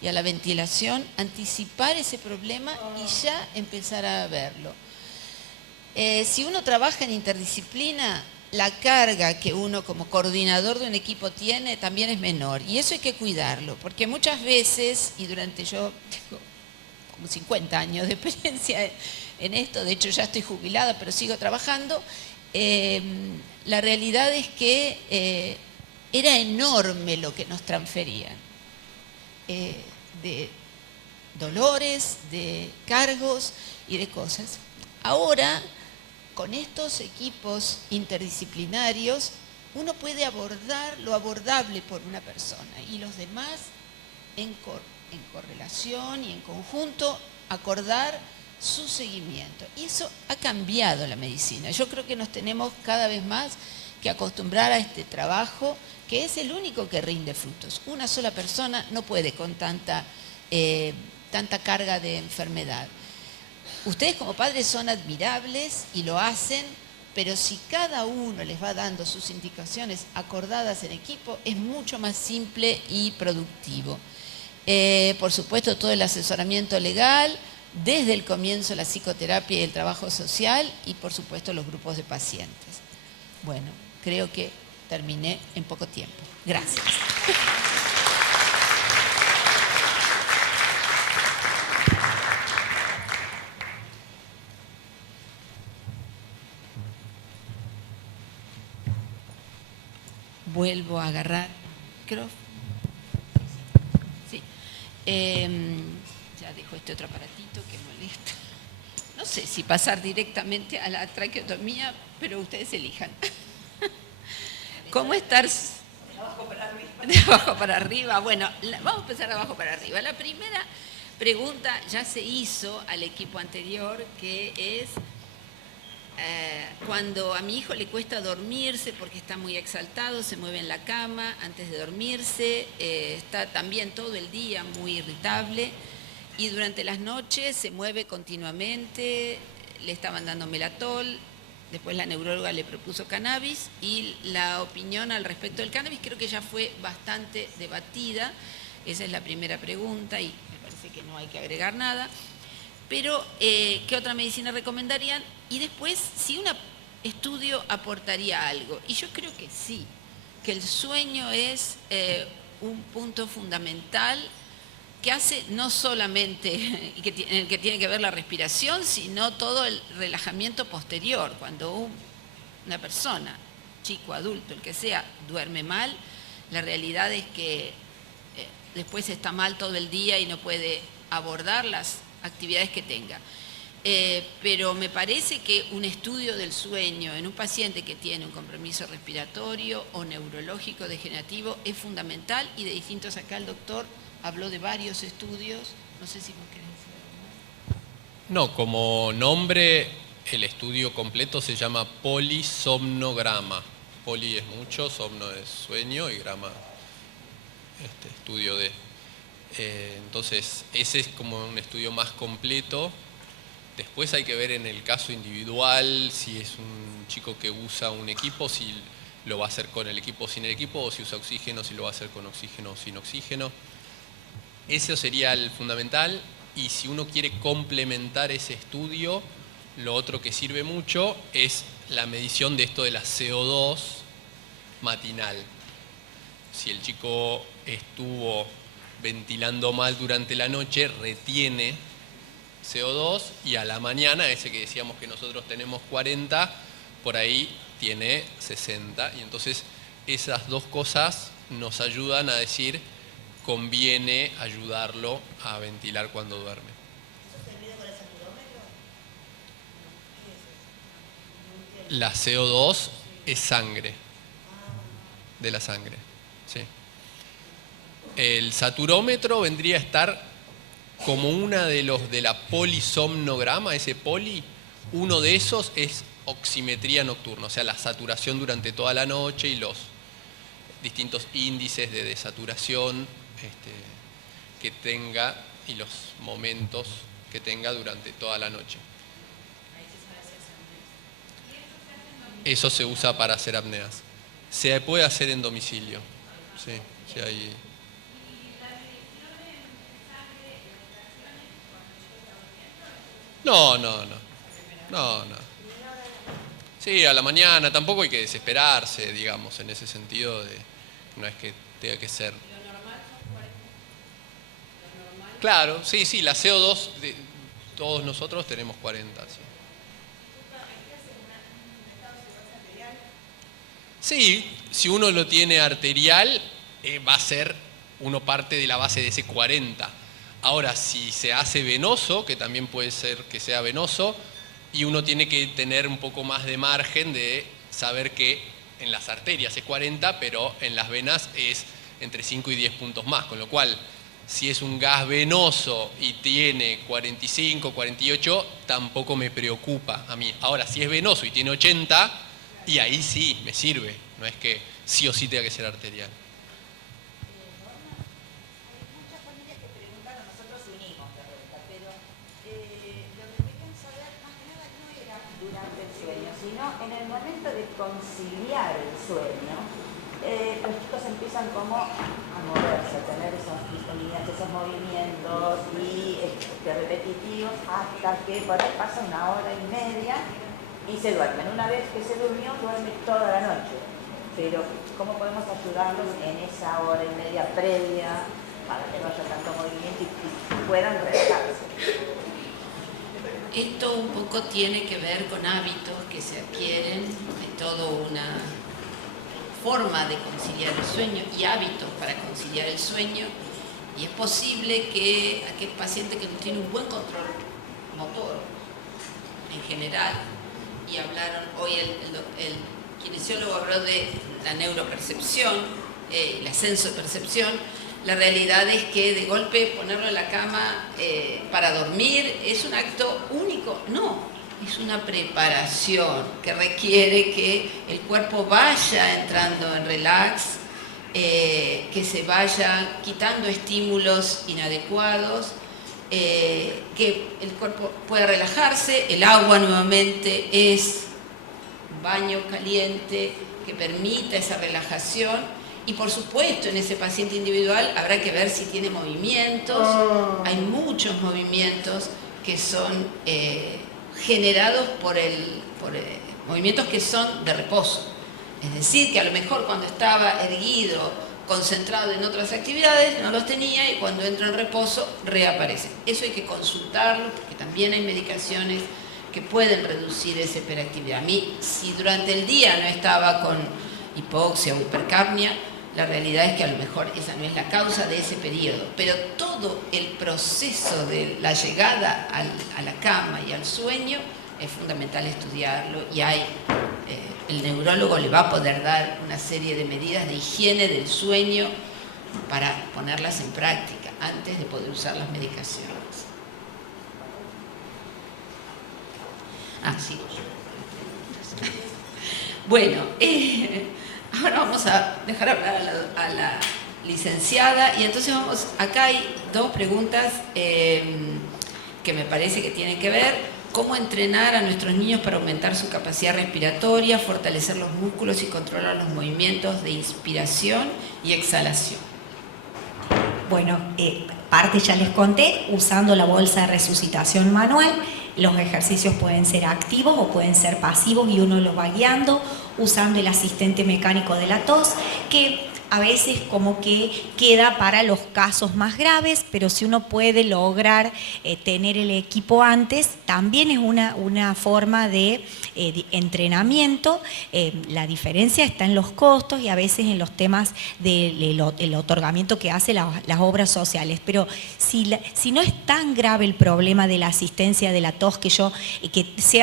y a la ventilación, anticipar ese problema y ya empezar a verlo. Si uno trabaja en interdisciplina, la carga que uno como coordinador de un equipo tiene también es menor, y eso hay que cuidarlo, porque muchas veces, y yo tengo como 50 años de experiencia en esto, de hecho ya estoy jubilada, pero sigo trabajando, la realidad es que era enorme lo que nos transferían, de dolores, de cargos y de cosas. Ahora, con estos equipos interdisciplinarios, uno puede abordar lo abordable por una persona y los demás en correlación y en conjunto acordar su seguimiento. Y eso ha cambiado la medicina. Yo creo que nos tenemos cada vez más que acostumbrar a este trabajo, que es el único que rinde frutos. Una sola persona no puede con tanta carga de enfermedad. Ustedes como padres son admirables y lo hacen, pero si cada uno les va dando sus indicaciones acordadas en equipo, es mucho más simple y productivo. Por supuesto, todo el asesoramiento legal, desde el comienzo la psicoterapia y el trabajo social y por supuesto los grupos de pacientes. Bueno, creo que terminé en poco tiempo. Gracias. Vuelvo a agarrar el micrófono. Sí. Ya dejo este otro aparatito que molesta. No sé si pasar directamente a la traqueotomía, pero ustedes elijan. ¿Cómo estar? De abajo para arriba. De abajo para arriba. Bueno, vamos a empezar de abajo para arriba. La primera pregunta ya se hizo al equipo anterior, que es cuando a mi hijo le cuesta dormirse porque está muy exaltado, se mueve en la cama antes de dormirse, está también todo el día muy irritable y durante las noches se mueve continuamente, le estaban dando melatol, después la neuróloga le propuso cannabis y la opinión al respecto del cannabis creo que ya fue bastante debatida. Esa es la primera pregunta y me parece que no hay que agregar nada. Pero, ¿qué otra medicina recomendarían? Y después, si un estudio aportaría algo. Y yo creo que sí, que el sueño es un punto fundamental que hace no solamente en el que tiene que ver la respiración, sino todo el relajamiento posterior. Cuando una persona, chico, adulto, el que sea, duerme mal, la realidad es que después está mal todo el día y no puede abordar las actividades que tenga. Pero me parece que un estudio del sueño en un paciente que tiene un compromiso respiratorio o neurológico degenerativo es fundamental y de distintos. Acá el doctor habló de varios estudios, no sé si vos querés decir algo más. No, como nombre, el estudio completo se llama polisomnograma. Poli es mucho, somno es sueño y grama, estudio de... entonces, ese es como un estudio más completo. Después hay que ver en el caso individual si es un chico que usa un equipo, si lo va a hacer con el equipo o sin el equipo, o si usa oxígeno, si lo va a hacer con oxígeno o sin oxígeno. Eso sería el fundamental. Y si uno quiere complementar ese estudio, lo otro que sirve mucho es la medición de esto de la CO2 matinal. Si el chico estuvo ventilando mal durante la noche, retiene CO2 y a la mañana, ese que decíamos que nosotros tenemos 40, por ahí tiene 60. Y entonces esas dos cosas nos ayudan a decir, conviene ayudarlo a ventilar cuando duerme. ¿Eso se mide con el saturómetro? ¿Qué es eso? La CO2 es sangre, de la sangre, sí. El saturómetro vendría a estar como una de los de la polisomnograma, ese poli, uno de esos es oximetría nocturna, o sea, la saturación durante toda la noche y los distintos índices de desaturación que tenga y los momentos que tenga durante toda la noche. Eso se usa para hacer apneas. Se puede hacer en domicilio, sí, sí hay... No. Sí, a la mañana, tampoco hay que desesperarse, digamos, en ese sentido de no es que tenga que ser. Claro, sí, la CO2 de todos nosotros tenemos 40. Sí. Sí, si uno lo tiene arterial, va a ser uno parte de la base de ese 40. Ahora, si se hace venoso, que también puede ser que sea venoso, y uno tiene que tener un poco más de margen de saber que en las arterias es 40, pero en las venas es entre 5 y 10 puntos más, con lo cual, si es un gas venoso y tiene 45, 48, tampoco me preocupa a mí. Ahora, si es venoso y tiene 80, y ahí sí me sirve, no es que sí o sí tenga que ser arterial. Muchas familias que preguntan, nosotros unimos la vuelta, pero lo que querían saber más que nada no era durante el sueño, sino en el momento de conciliar el sueño. Los chicos empiezan como a moverse, a tener esos movimientos y repetitivos hasta que por ahí pasa 1 hora y media y se duermen. Una vez que se durmió, duerme toda la noche. Pero ¿cómo podemos ayudarlos en esa hora y media previa para que no haya tanto movimiento y puedan relajarse? Esto un poco tiene que ver con hábitos que se adquieren, hay toda una forma de conciliar el sueño y hábitos para conciliar el sueño, y es posible que aquel paciente que no tiene un buen control motor en general, y hablaron hoy el kinesiólogo habló de la neuropercepción, el ascenso de percepción. La realidad es que de golpe ponerlo en la cama para dormir es un acto único. No, es una preparación que requiere que el cuerpo vaya entrando en relax, que se vaya quitando estímulos inadecuados, que el cuerpo pueda relajarse. El agua nuevamente es baño caliente que permita esa relajación. Y por supuesto, en ese paciente individual habrá que ver si tiene movimientos. Hay muchos movimientos que son generados por movimientos que son de reposo. Es decir, que a lo mejor cuando estaba erguido, concentrado en otras actividades, no los tenía, y cuando entra en reposo, reaparece. Eso hay que consultarlo, porque también hay medicaciones que pueden reducir esa hiperactividad. A mí, si durante el día no estaba con hipoxia o hipercapnia, la realidad es que a lo mejor esa no es la causa de ese periodo, pero todo el proceso de la llegada a la cama y al sueño es fundamental estudiarlo, y el neurólogo le va a poder dar una serie de medidas de higiene del sueño para ponerlas en práctica antes de poder usar las medicaciones. Sí. Bueno, ahora vamos a dejar hablar a la licenciada, y entonces acá hay 2 preguntas que me parece que tienen que ver. ¿Cómo entrenar a nuestros niños para aumentar su capacidad respiratoria, fortalecer los músculos y controlar los movimientos de inspiración y exhalación? Bueno, parte ya les conté, usando la bolsa de resucitación manual. Los ejercicios pueden ser activos o pueden ser pasivos y uno los va guiando, usando el asistente mecánico de la tos, que a veces como que queda para los casos más graves, pero si uno puede lograr tener el equipo antes, también es una forma de entrenamiento. La diferencia está en los costos y a veces en los temas del otorgamiento que hace las obras sociales. Pero si no es tan grave el problema de la asistencia de la tos,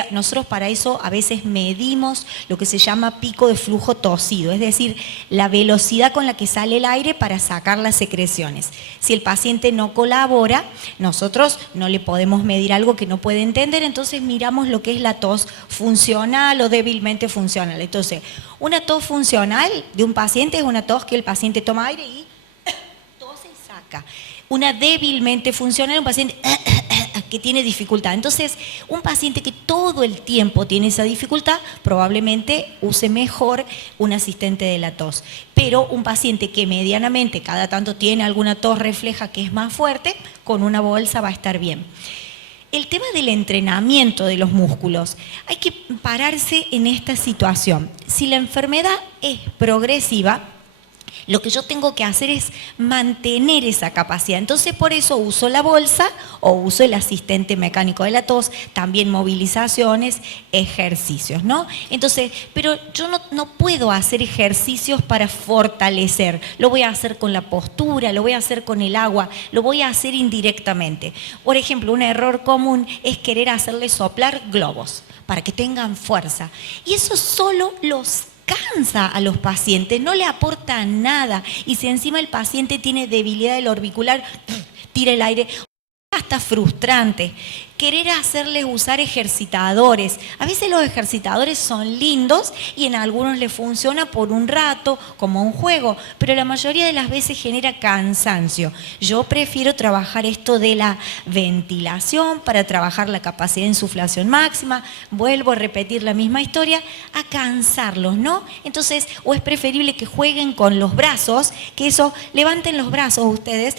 nosotros para eso a veces medimos lo que se llama pico de flujo tosido, es decir, la velocidad con la que sale el aire para sacar las secreciones. Si el paciente no colabora, nosotros no le podemos medir algo que no puede entender, entonces miramos lo que es la tos funcional o débilmente funcional. Entonces, una tos funcional de un paciente es una tos que el paciente toma aire y tose y saca. Una débilmente funcional es un paciente que tiene dificultad. Entonces, un paciente que todo el tiempo tiene esa dificultad, probablemente use mejor un asistente de la tos. Pero un paciente que medianamente cada tanto tiene alguna tos refleja que es más fuerte, con una bolsa va a estar bien. El tema del entrenamiento de los músculos, hay que pararse en esta situación. Si la enfermedad es progresiva, Lo que yo tengo que hacer es mantener esa capacidad. Entonces, por eso uso la bolsa o uso el asistente mecánico de la tos, también movilizaciones, ejercicios, ¿no? Entonces, pero yo no puedo hacer ejercicios para fortalecer. Lo voy a hacer con la postura, lo voy a hacer con el agua, lo voy a hacer indirectamente. Por ejemplo, un error común es querer hacerle soplar globos para que tengan fuerza. Y eso solo los cansa a los pacientes, no le aporta nada. Y si encima el paciente tiene debilidad del orbicular, tira el aire. Hasta frustrante. Querer hacerles usar ejercitadores. A veces los ejercitadores son lindos y en algunos les funciona por un rato, como un juego, pero la mayoría de las veces genera cansancio. Yo prefiero trabajar esto de la ventilación para trabajar la capacidad de insuflación máxima. Vuelvo a repetir la misma historia, a cansarlos, ¿no? Entonces, o es preferible que jueguen con los brazos, que eso, levanten los brazos ustedes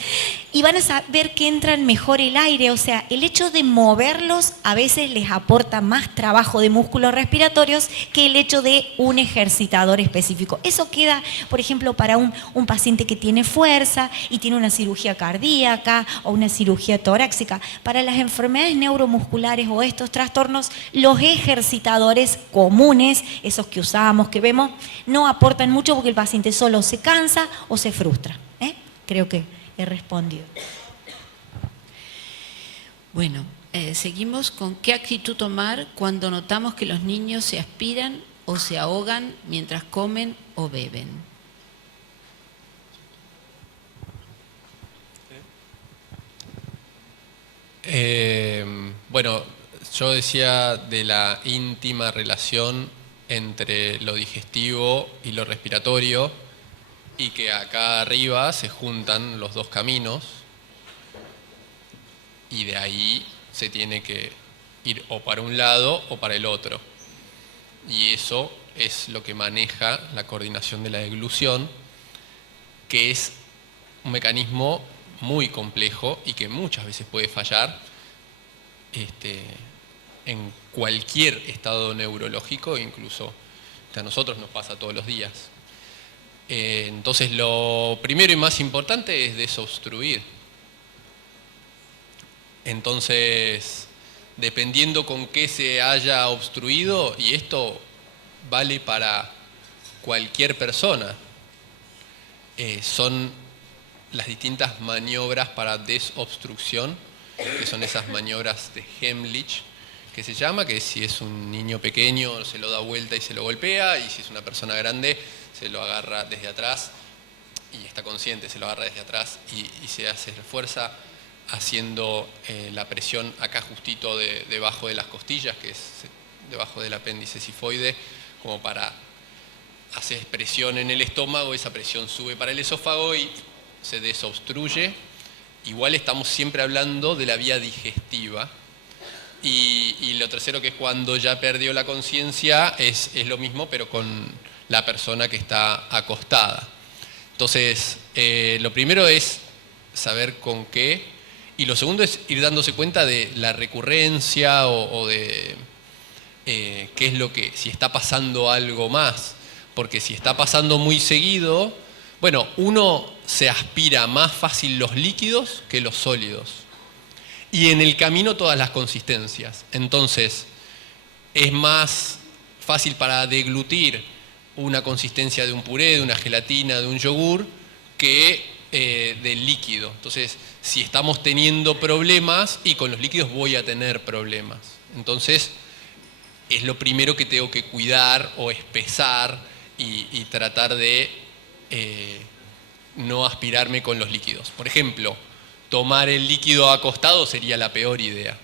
y van a saber que entran mejor el aire. O sea, el hecho de moverlos a veces les aporta más trabajo de músculos respiratorios que el hecho de un ejercitador específico. Eso queda, por ejemplo, para un paciente que tiene fuerza y tiene una cirugía cardíaca o una cirugía torácica. Para las enfermedades neuromusculares o estos trastornos, los ejercitadores comunes, esos que usamos, que vemos, no aportan mucho porque el paciente solo se cansa o se frustra. Creo que he respondido. Bueno, seguimos con qué actitud tomar cuando notamos que los niños se aspiran o se ahogan mientras comen o beben. Bueno, yo decía de la íntima relación entre lo digestivo y lo respiratorio y que acá arriba se juntan los dos caminos y de ahí se tiene que ir o para un lado o para el otro. Y eso es lo que maneja la coordinación de la deglución, que es un mecanismo muy complejo y que muchas veces puede fallar en cualquier estado neurológico, incluso a nosotros nos pasa todos los días. Entonces lo primero y más importante es desobstruir. Entonces, dependiendo con qué se haya obstruido, y esto vale para cualquier persona, son las distintas maniobras para desobstrucción, que son esas maniobras de Heimlich, que se llama, que si es un niño pequeño se lo da vuelta y se lo golpea, y si es una persona grande se lo agarra desde atrás, y está consciente, se lo agarra desde atrás y se hace fuerza, haciendo la presión acá justito debajo de las costillas, que es debajo del apéndice sifoide, como para hacer presión en el estómago, esa presión sube para el esófago y se desobstruye. Igual estamos siempre hablando de la vía digestiva. Y lo tercero, que es cuando ya perdió la conciencia, es lo mismo, pero con la persona que está acostada. Entonces, lo primero es saber con qué. Y lo segundo es ir dándose cuenta de la recurrencia o de qué es lo que, si está pasando algo más. Porque si está pasando muy seguido, bueno, uno se aspira más fácil los líquidos que los sólidos. Y en el camino todas las consistencias. Entonces, es más fácil para deglutir una consistencia de un puré, de una gelatina, de un yogur, que del líquido. Entonces, si estamos teniendo problemas, y con los líquidos voy a tener problemas. Entonces, es lo primero que tengo que cuidar o espesar y tratar de no aspirarme con los líquidos. Por ejemplo, tomar el líquido acostado sería la peor idea.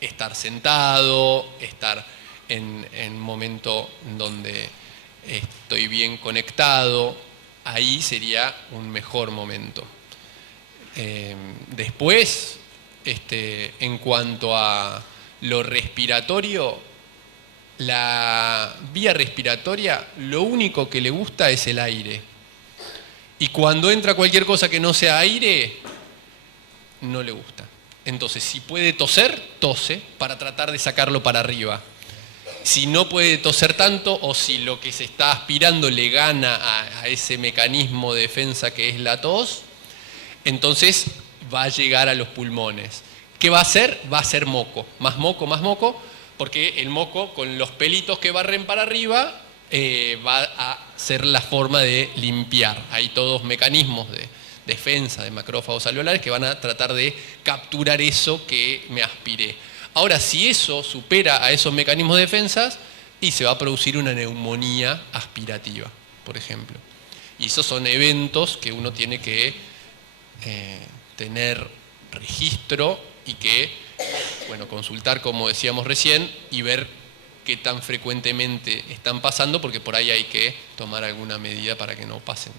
Estar sentado, estar en un momento donde estoy bien conectado, ahí sería un mejor momento. Después, en cuanto a lo respiratorio, la vía respiratoria lo único que le gusta es el aire. Y cuando entra cualquier cosa que no sea aire, no le gusta. Entonces, si puede toser, tose para tratar de sacarlo para arriba. Si no puede toser tanto o si lo que se está aspirando le gana a ese mecanismo de defensa que es la tos, entonces va a llegar a los pulmones. ¿Qué va a hacer? Va a ser moco, más moco, porque el moco con los pelitos que barren para arriba va a ser la forma de limpiar. Hay todos mecanismos de defensa de macrófagos alveolares que van a tratar de capturar eso que me aspiré. Ahora, si eso supera a esos mecanismos de defensa, y se va a producir una neumonía aspirativa, por ejemplo. Y esos son eventos que uno tiene que tener registro y que, bueno, consultar, como decíamos recién, y ver qué tan frecuentemente están pasando, porque por ahí hay que tomar alguna medida para que no pasen.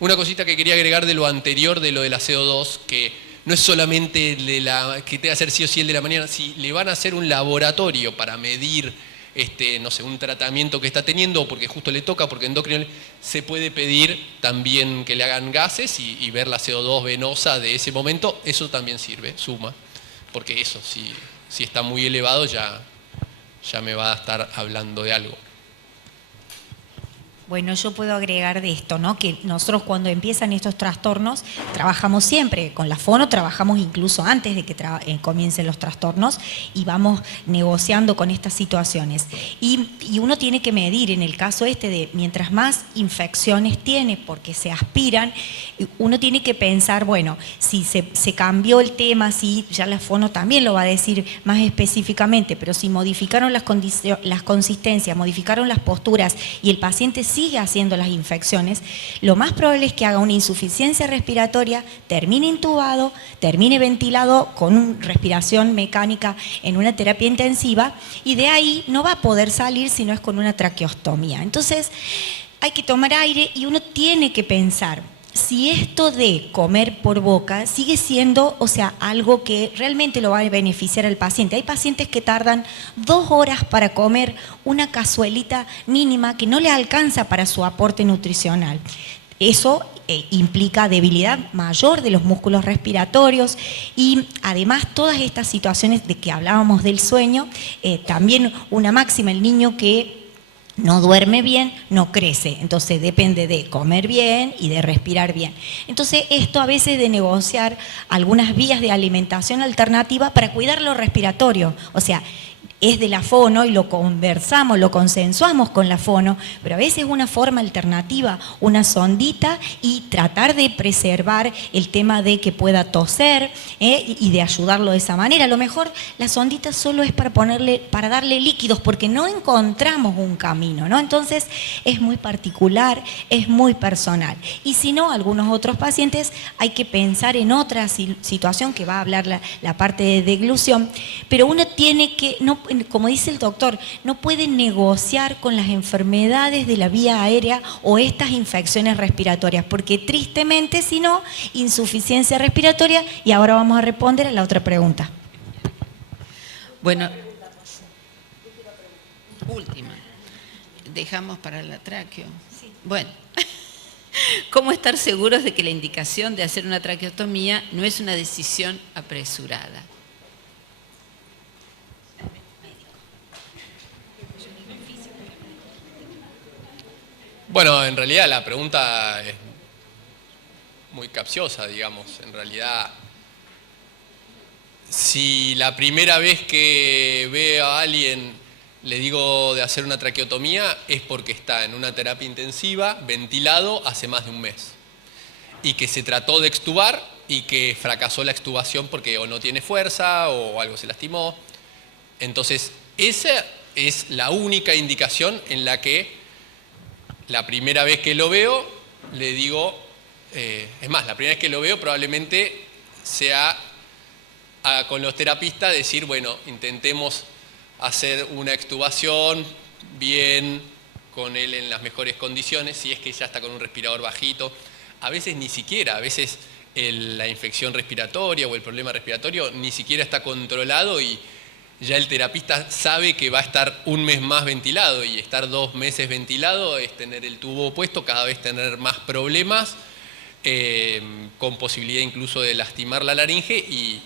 Una cosita que quería agregar de lo anterior, de lo de la CO2, que no es solamente que te va a hacer sí o sí el de la mañana, si le van a hacer un laboratorio para medir no sé, un tratamiento que está teniendo, o porque justo le toca, porque endocrino, se puede pedir también que le hagan gases y ver la CO2 venosa de ese momento. Eso también sirve, suma, porque eso, si está muy elevado ya me va a estar hablando de algo. Bueno, yo puedo agregar de esto, ¿no? Que nosotros cuando empiezan estos trastornos, trabajamos siempre, con la fono trabajamos incluso antes de que comiencen los trastornos y vamos negociando con estas situaciones. Y uno tiene que medir, en el caso de mientras más infecciones tiene porque se aspiran, uno tiene que pensar, bueno, si se cambió el tema, si ya la fono también lo va a decir más específicamente, pero si modificaron las consistencias, modificaron las posturas y el paciente sigue haciendo las infecciones, lo más probable es que haga una insuficiencia respiratoria, termine intubado, termine ventilado con una respiración mecánica en una terapia intensiva y de ahí no va a poder salir si no es con una traqueostomía. Entonces hay que tomar aire y uno tiene que pensar si esto de comer por boca sigue siendo, o sea, algo que realmente lo va a beneficiar al paciente. Hay pacientes que tardan 2 horas para comer una cazuelita mínima que no le alcanza para su aporte nutricional. Eso implica debilidad mayor de los músculos respiratorios y además todas estas situaciones de que hablábamos del sueño, también una máxima, el niño que no duerme bien, no crece. Entonces depende de comer bien y de respirar bien. Entonces esto a veces de negociar algunas vías de alimentación alternativa para cuidar lo respiratorio. O sea, es de la fono y lo conversamos, lo consensuamos con la fono, pero a veces una forma alternativa, una sondita y tratar de preservar el tema de que pueda toser y de ayudarlo de esa manera. A lo mejor la sondita solo es para darle líquidos porque no encontramos un camino, ¿no? Entonces es muy particular, es muy personal. Y si no, algunos otros pacientes hay que pensar en otra situación que va a hablar la parte de deglución, pero uno tiene que, no, como dice el doctor, no puede negociar con las enfermedades de la vía aérea o estas infecciones respiratorias, porque tristemente, si no, insuficiencia respiratoria, y ahora vamos a responder a la otra pregunta. Bueno, última. Dejamos para la tráqueo. Sí. Bueno, ¿cómo estar seguros de que la indicación de hacer una traqueotomía no es una decisión apresurada? Bueno, en realidad la pregunta es muy capciosa, digamos. En realidad, si la primera vez que veo a alguien le digo de hacer una traqueotomía es porque está en una terapia intensiva, ventilado hace más de un mes. Y que se trató de extubar y que fracasó la extubación porque o no tiene fuerza o algo se lastimó. Entonces, esa es la única indicación en la que la primera vez que lo veo, le digo, es más, la primera vez que lo veo probablemente sea con los terapistas decir, bueno, intentemos hacer una extubación bien, con él en las mejores condiciones, si es que ya está con un respirador bajito. A veces ni siquiera, a veces la infección respiratoria o el problema respiratorio ni siquiera está controlado y ya el terapista sabe que va a estar un mes más ventilado, y estar 2 meses ventilado es tener el tubo puesto, cada vez tener más problemas, con posibilidad incluso de lastimar la laringe, y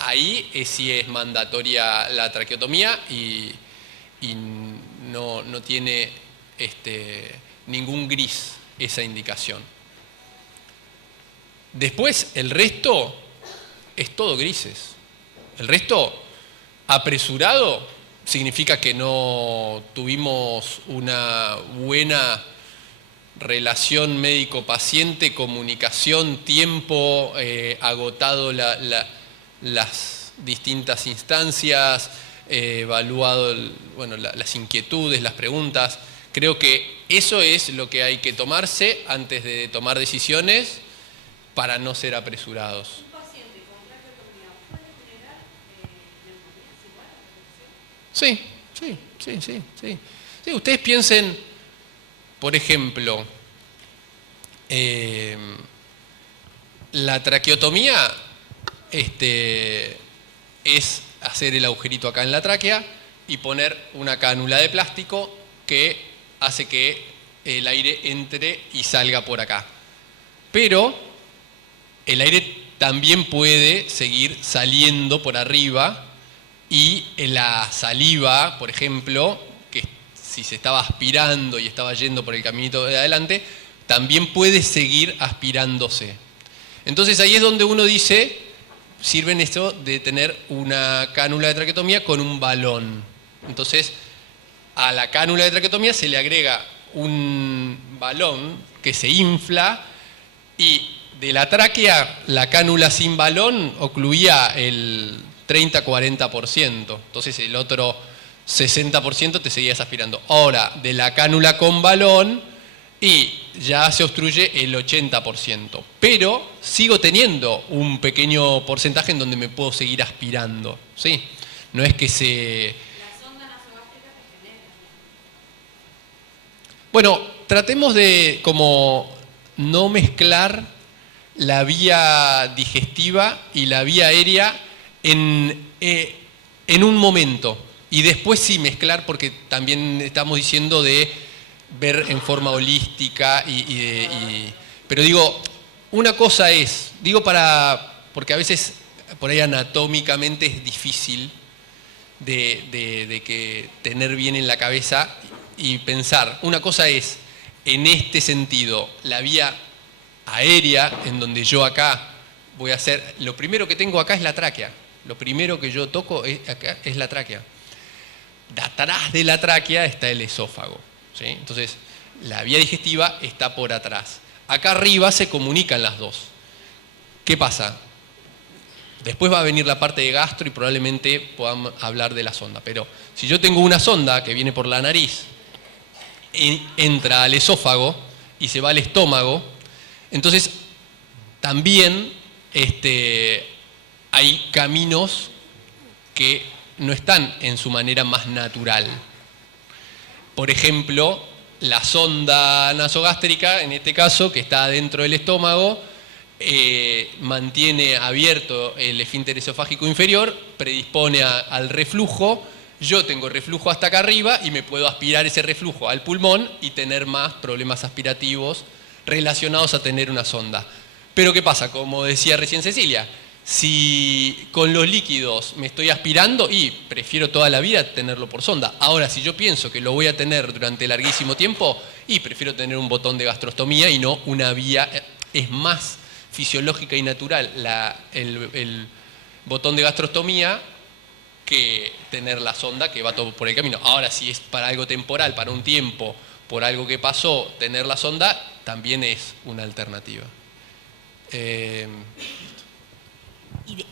ahí sí es mandatoria la traqueotomía y y no tiene ningún gris esa indicación. Después, el resto es todo grises. El resto, apresurado, significa que no tuvimos una buena relación médico-paciente, comunicación, tiempo, agotado las distintas instancias, evaluado las inquietudes, las preguntas. Creo que eso es lo que hay que tomarse antes de tomar decisiones para no ser apresurados. ¿Un paciente con traqueotomía puede generar neumonías igual a la infección? Sí. Ustedes piensen, por ejemplo, la traqueotomía es hacer el agujerito acá en la tráquea y poner una cánula de plástico que hace que el aire entre y salga por acá. Pero el aire también puede seguir saliendo por arriba y la saliva, por ejemplo, que si se estaba aspirando y estaba yendo por el caminito de adelante, también puede seguir aspirándose. Entonces ahí es donde uno dice, sirven esto de tener una cánula de traqueotomía con un balón. Entonces a la cánula de traqueotomía se le agrega un balón que se infla y de la tráquea, la cánula sin balón ocluía el 30-40%. Entonces el otro 60% te seguías aspirando. Ahora, de la cánula con balón y ya se obstruye el 80%. Pero sigo teniendo un pequeño porcentaje en donde me puedo seguir aspirando. ¿Sí? No es que se... ¿La sonda nasogástrica que genera? Bueno, tratemos de como no mezclar la vía digestiva y la vía aérea en un momento. Y después sí mezclar, porque también estamos diciendo de ver en forma holística. Pero digo, una cosa es, porque a veces por ahí anatómicamente es difícil de que tener bien en la cabeza y pensar. Una cosa es, en este sentido, la vía aérea, en donde yo acá voy a hacer, lo primero que tengo acá es la tráquea, lo primero que yo toco acá es la tráquea. Atrás de la tráquea está el esófago, ¿sí? Entonces, la vía digestiva está por atrás. Acá arriba se comunican las dos. ¿Qué pasa? Después va a venir la parte de gastro y probablemente podamos hablar de la sonda, pero si yo tengo una sonda que viene por la nariz, entra al esófago y se va al estómago, entonces también hay caminos que no están en su manera más natural. Por ejemplo, la sonda nasogástrica, en este caso, que está dentro del estómago, mantiene abierto el esfínter esofágico inferior, predispone al reflujo. Yo tengo reflujo hasta acá arriba y me puedo aspirar ese reflujo al pulmón y tener más problemas aspirativos relacionados a tener una sonda. Pero ¿qué pasa? Como decía recién Cecilia, si con los líquidos me estoy aspirando, y prefiero toda la vida tenerlo por sonda. Ahora, si yo pienso que lo voy a tener durante larguísimo tiempo, y prefiero tener un botón de gastrostomía y no una vía. Es más fisiológica y natural el botón de gastrostomía que tener la sonda que va todo por el camino. Ahora, si es para algo temporal, para un tiempo, por algo que pasó, tener la sonda también es una alternativa.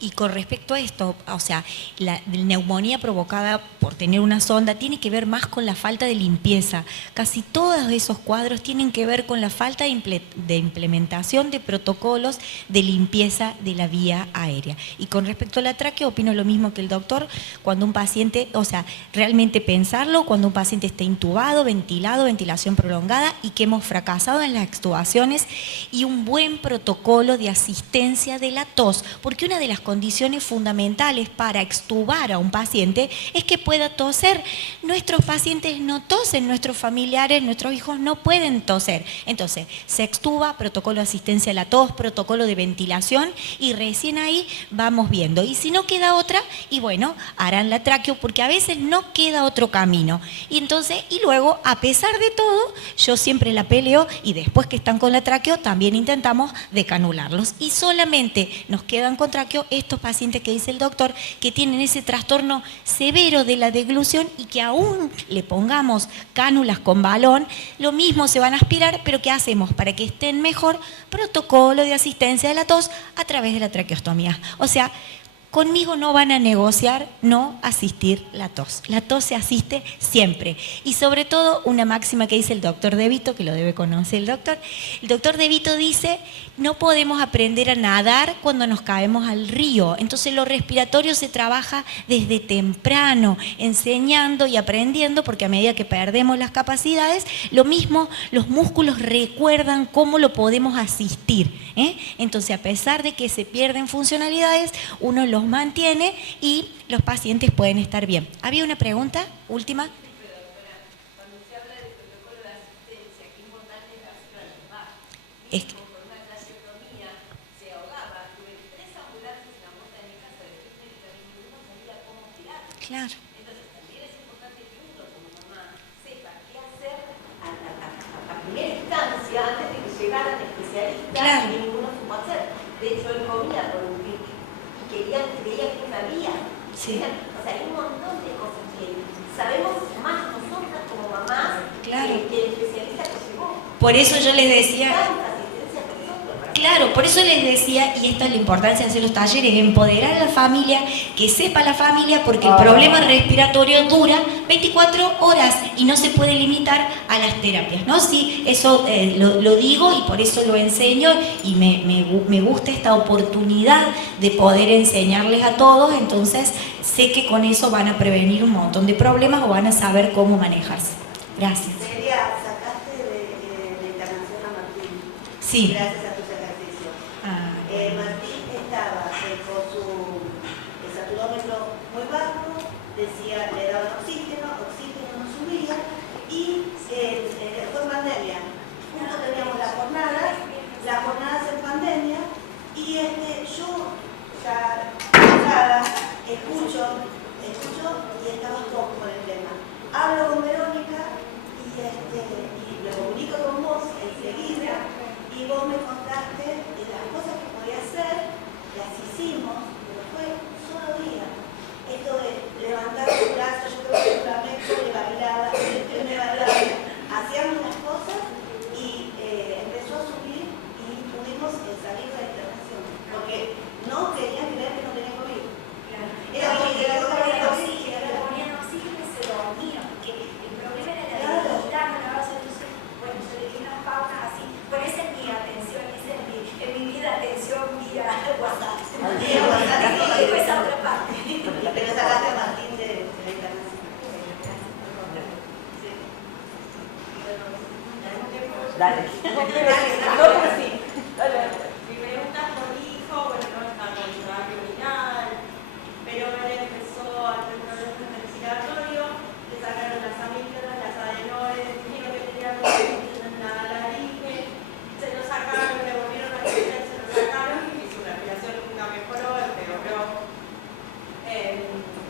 Y con respecto a esto, o sea, la neumonía provocada por tener una sonda tiene que ver más con la falta de limpieza. Casi todos esos cuadros tienen que ver con la falta de implementación de protocolos de limpieza de la vía aérea. Y con respecto a la tráquea, opino lo mismo que el doctor. Cuando un paciente, o sea, realmente pensarlo, cuando un paciente está intubado, ventilado, ventilación prolongada y que hemos fracasado en las extubaciones, y un buen protocolo de asistencia de la tos, porque una de las condiciones fundamentales para extubar a un paciente es que pueda toser. Nuestros pacientes no tosen, nuestros familiares, nuestros hijos no pueden toser. Entonces, se extuba, protocolo de asistencia a la tos, protocolo de ventilación y recién ahí vamos viendo. Y si no queda otra, y bueno, harán la tráqueo porque a veces no queda otro camino. Y entonces, y luego, a pesar de todo, yo siempre la peleo y después que están con la tráqueo también intentamos decanularlos. Y solamente nos quedan con tráqueo estos pacientes que dice el doctor que tienen ese trastorno severo de la deglución y que aún le pongamos cánulas con balón, lo mismo se van a aspirar, pero ¿qué hacemos para que estén mejor? Protocolo de asistencia de la tos a través de la traqueostomía. O sea, conmigo no van a negociar no asistir la tos. La tos se asiste siempre. Y sobre todo una máxima que dice el doctor De Vito, que lo debe conocer el doctor. El doctor De Vito dice, no podemos aprender a nadar cuando nos caemos al río. Entonces lo respiratorio se trabaja desde temprano, enseñando y aprendiendo, porque a medida que perdemos las capacidades, lo mismo los músculos recuerdan cómo lo podemos asistir. Entonces, a pesar de que se pierden funcionalidades, uno los mantiene y los pacientes pueden estar bien. ¿Había una pregunta? Última. Cuando se habla de protocolo de asistencia, qué importante es hacerlo a los demás. Es que- Mismo con una traqueotomía se ahogaba. Tuve 3 ambulancias en la puerta de mi casa de 3 médicos y ninguno sabía cómo tirar. Claro. Entonces también es importante que uno como mamá sepa qué hacer a primera instancia antes de que llegaran especialistas Claro. y ninguno supo hacer. De hecho, él comía por un pic y creía que sabía. Sí. O sea, hay un montón de cosas que sabemos más nosotras como mamás Claro. que el especialista que llegó. Por eso yo les decía... Tanta asistencia a nosotros para Claro, por eso les decía, y esta es la importancia de hacer los talleres, empoderar a la familia, que sepa la familia, porque el problema respiratorio dura 24 horas y no se puede limitar a las terapias, ¿no? Sí, eso lo digo y por eso lo enseño y me gusta esta oportunidad de poder enseñarles a todos, entonces sé que con eso van a prevenir un montón de problemas o van a saber cómo manejarse. Gracias. Celia, sacaste de internación a Martín. Sí. Gracias a tus ejercicios. Ah, Martín estaba con su saturómetro muy bajo, decía, le daban oxígeno no subía, y fue pandemia. Justo teníamos las jornadas en pandemia, y yo ya cansada, escucho y estaba poco con el tema. Hablo con Verónica y lo comunico con vos enseguida, y vos me contaste de las cosas que podía hacer, las hicimos, pero fue un solo día. Esto de levantar el brazo, yo creo que flamenco, le bailaba, hacíamos unas cosas y empezó a subir y pudimos salir de la internación, porque no querían creer que no tenía COVID. Era como que la cosa era oxígeno, ponían oxígeno y se dormían, porque el problema era la Claro. debilidad, ¿no? Entonces, bueno, yo le di unas pautas así, por esa es mi atención, esa es en mi vida atención vía WhatsApp. Vía WhatsApp, Y después esa otra parte. pero sacaste a Martín de la internación. Dale. No, pero sí. Mi pregunta es por hijo, bueno, no está con trabajo criminal, pero él empezó a tener problemas respiratorios, le sacaron las amígdalas, las adenoides, dijeron que tenía la laringe, se lo sacaron, le volvieron a hacer, se lo sacaron y su respiración nunca mejoró, empeoró.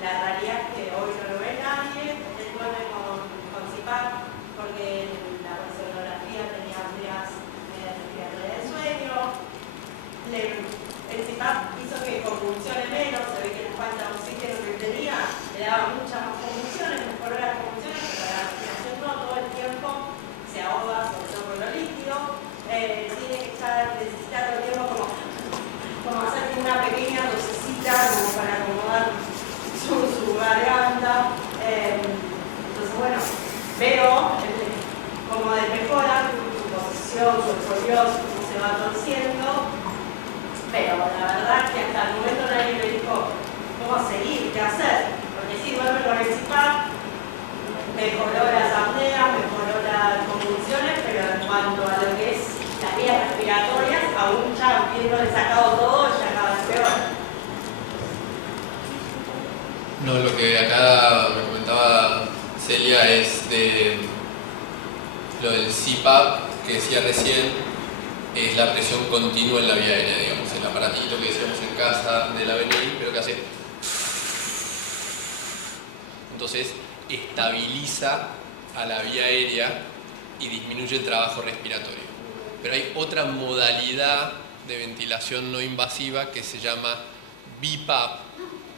La realidad es que hoy no lo ve nadie, él vuelve con CPAP porque la sonografía tenía amplias respiratorias de sueño. El CPAP hizo que convulsione menos, se ve que la falta de oxígeno que tenía le daba muchas más convulsiones, mejoró las convulsiones, pero la respiración no, todo el tiempo se ahoga, sobre todo con lo líquido. Tiene que necesita todo el tiempo como hacer una pequeña docecita como para acomodar su garganta. Entonces, bueno, veo como mejora su posición, su escoliosis, cómo se va torciendo, pero la verdad es que hasta el momento nadie me dijo cómo seguir, qué hacer, porque sí, vuelve con el CPAP, mejoró las apneas, mejoró las convulsiones, pero en cuanto a lo que es las vías respiratorias, aún ya habiéndole sacado todo, ya cada vez peor. No, lo que acá me comentaba Celia es de lo del CPAP que decía recién, es la presión continua en la vía aérea, digamos, el aparatito que decíamos en casa de la BNI, pero que hace... Entonces estabiliza a la vía aérea y disminuye el trabajo respiratorio. Pero hay otra modalidad de ventilación no invasiva que se llama BiPAP,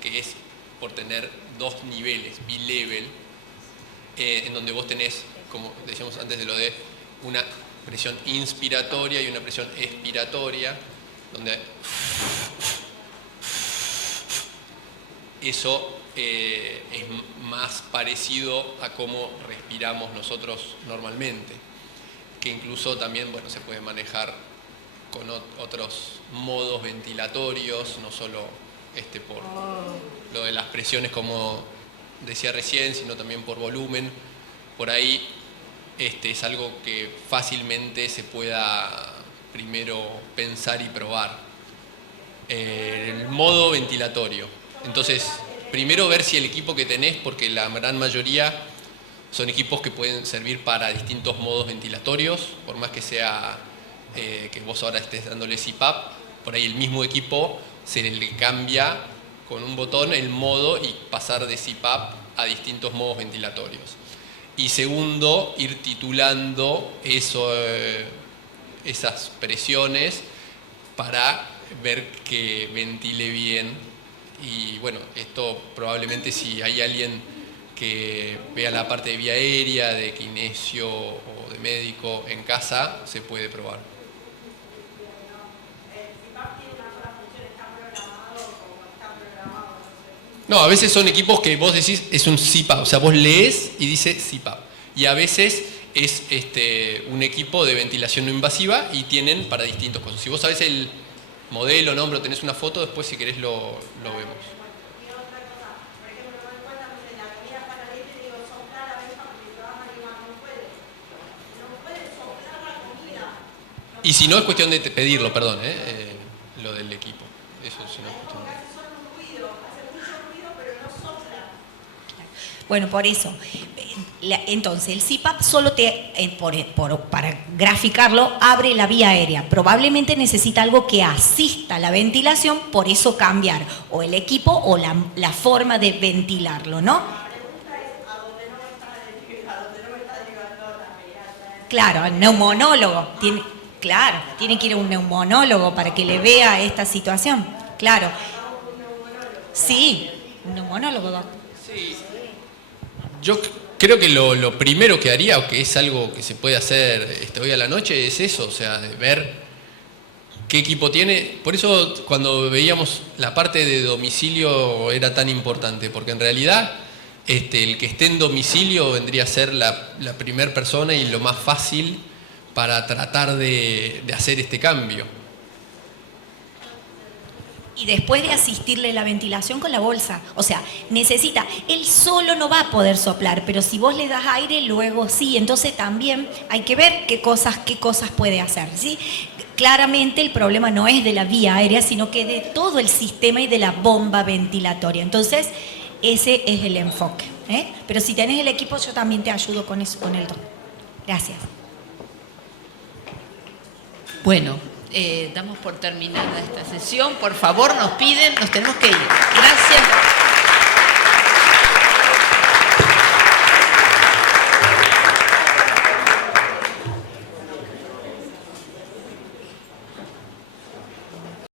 que es por tener dos niveles, B-level, en donde vos tenés, como decíamos antes de lo de una presión inspiratoria y una presión expiratoria, donde eso es más parecido a cómo respiramos nosotros normalmente, que incluso también, bueno, se puede manejar con otros modos ventilatorios, no solo por lo de las presiones como decía recién, sino también por volumen. Por ahí es algo que fácilmente se pueda primero pensar y probar. El modo ventilatorio. Entonces, primero ver si el equipo que tenés, porque la gran mayoría son equipos que pueden servir para distintos modos ventilatorios, por más que sea que vos ahora estés dándole CPAP, por ahí el mismo equipo se le cambia con un botón el modo y pasar de CPAP a distintos modos ventilatorios. Y segundo, ir titulando esas presiones para ver que ventile bien. Y bueno, esto probablemente si hay alguien que vea la parte de vía aérea, de kinesio o de médico en casa, se puede probar. No, a veces son equipos que vos decís es un CPAP, o sea, vos lees y dice CPAP. Y a veces es un equipo de ventilación no invasiva y tienen para distintos cosas. Si vos sabés el modelo, nombre, o tenés una foto, después si querés lo vemos. Y si no, es cuestión de pedirlo, perdón, lo del equipo. Eso es una cuestión de... Bueno, por eso. Entonces, el CPAP solo para graficarlo, abre la vía aérea. Probablemente necesita algo que asista a la ventilación, por eso cambiar o el equipo o la forma de ventilarlo, ¿no? Claro, el neumonólogo. Tiene que ir a un neumonólogo para que le vea esta situación. Claro. Sí, un neumonólogo, doctor. Sí. Yo creo que lo primero que haría, o que es algo que se puede hacer hoy a la noche, es eso, o sea, ver qué equipo tiene. Por eso cuando veíamos la parte de domicilio era tan importante, porque en realidad el que esté en domicilio vendría a ser la primera persona y lo más fácil para tratar de hacer este cambio. Y después de asistirle la ventilación con la bolsa, o sea, él solo no va a poder soplar, pero si vos le das aire, luego sí. Entonces también hay que ver qué cosas puede hacer, ¿sí? Claramente el problema no es de la vía aérea, sino que de todo el sistema y de la bomba ventilatoria. Entonces, ese es el enfoque, ¿eh? Pero si tenés el equipo, yo también te ayudo con eso, con el don. Gracias. Bueno, damos por terminada esta sesión. Por favor, nos tenemos que ir. Gracias.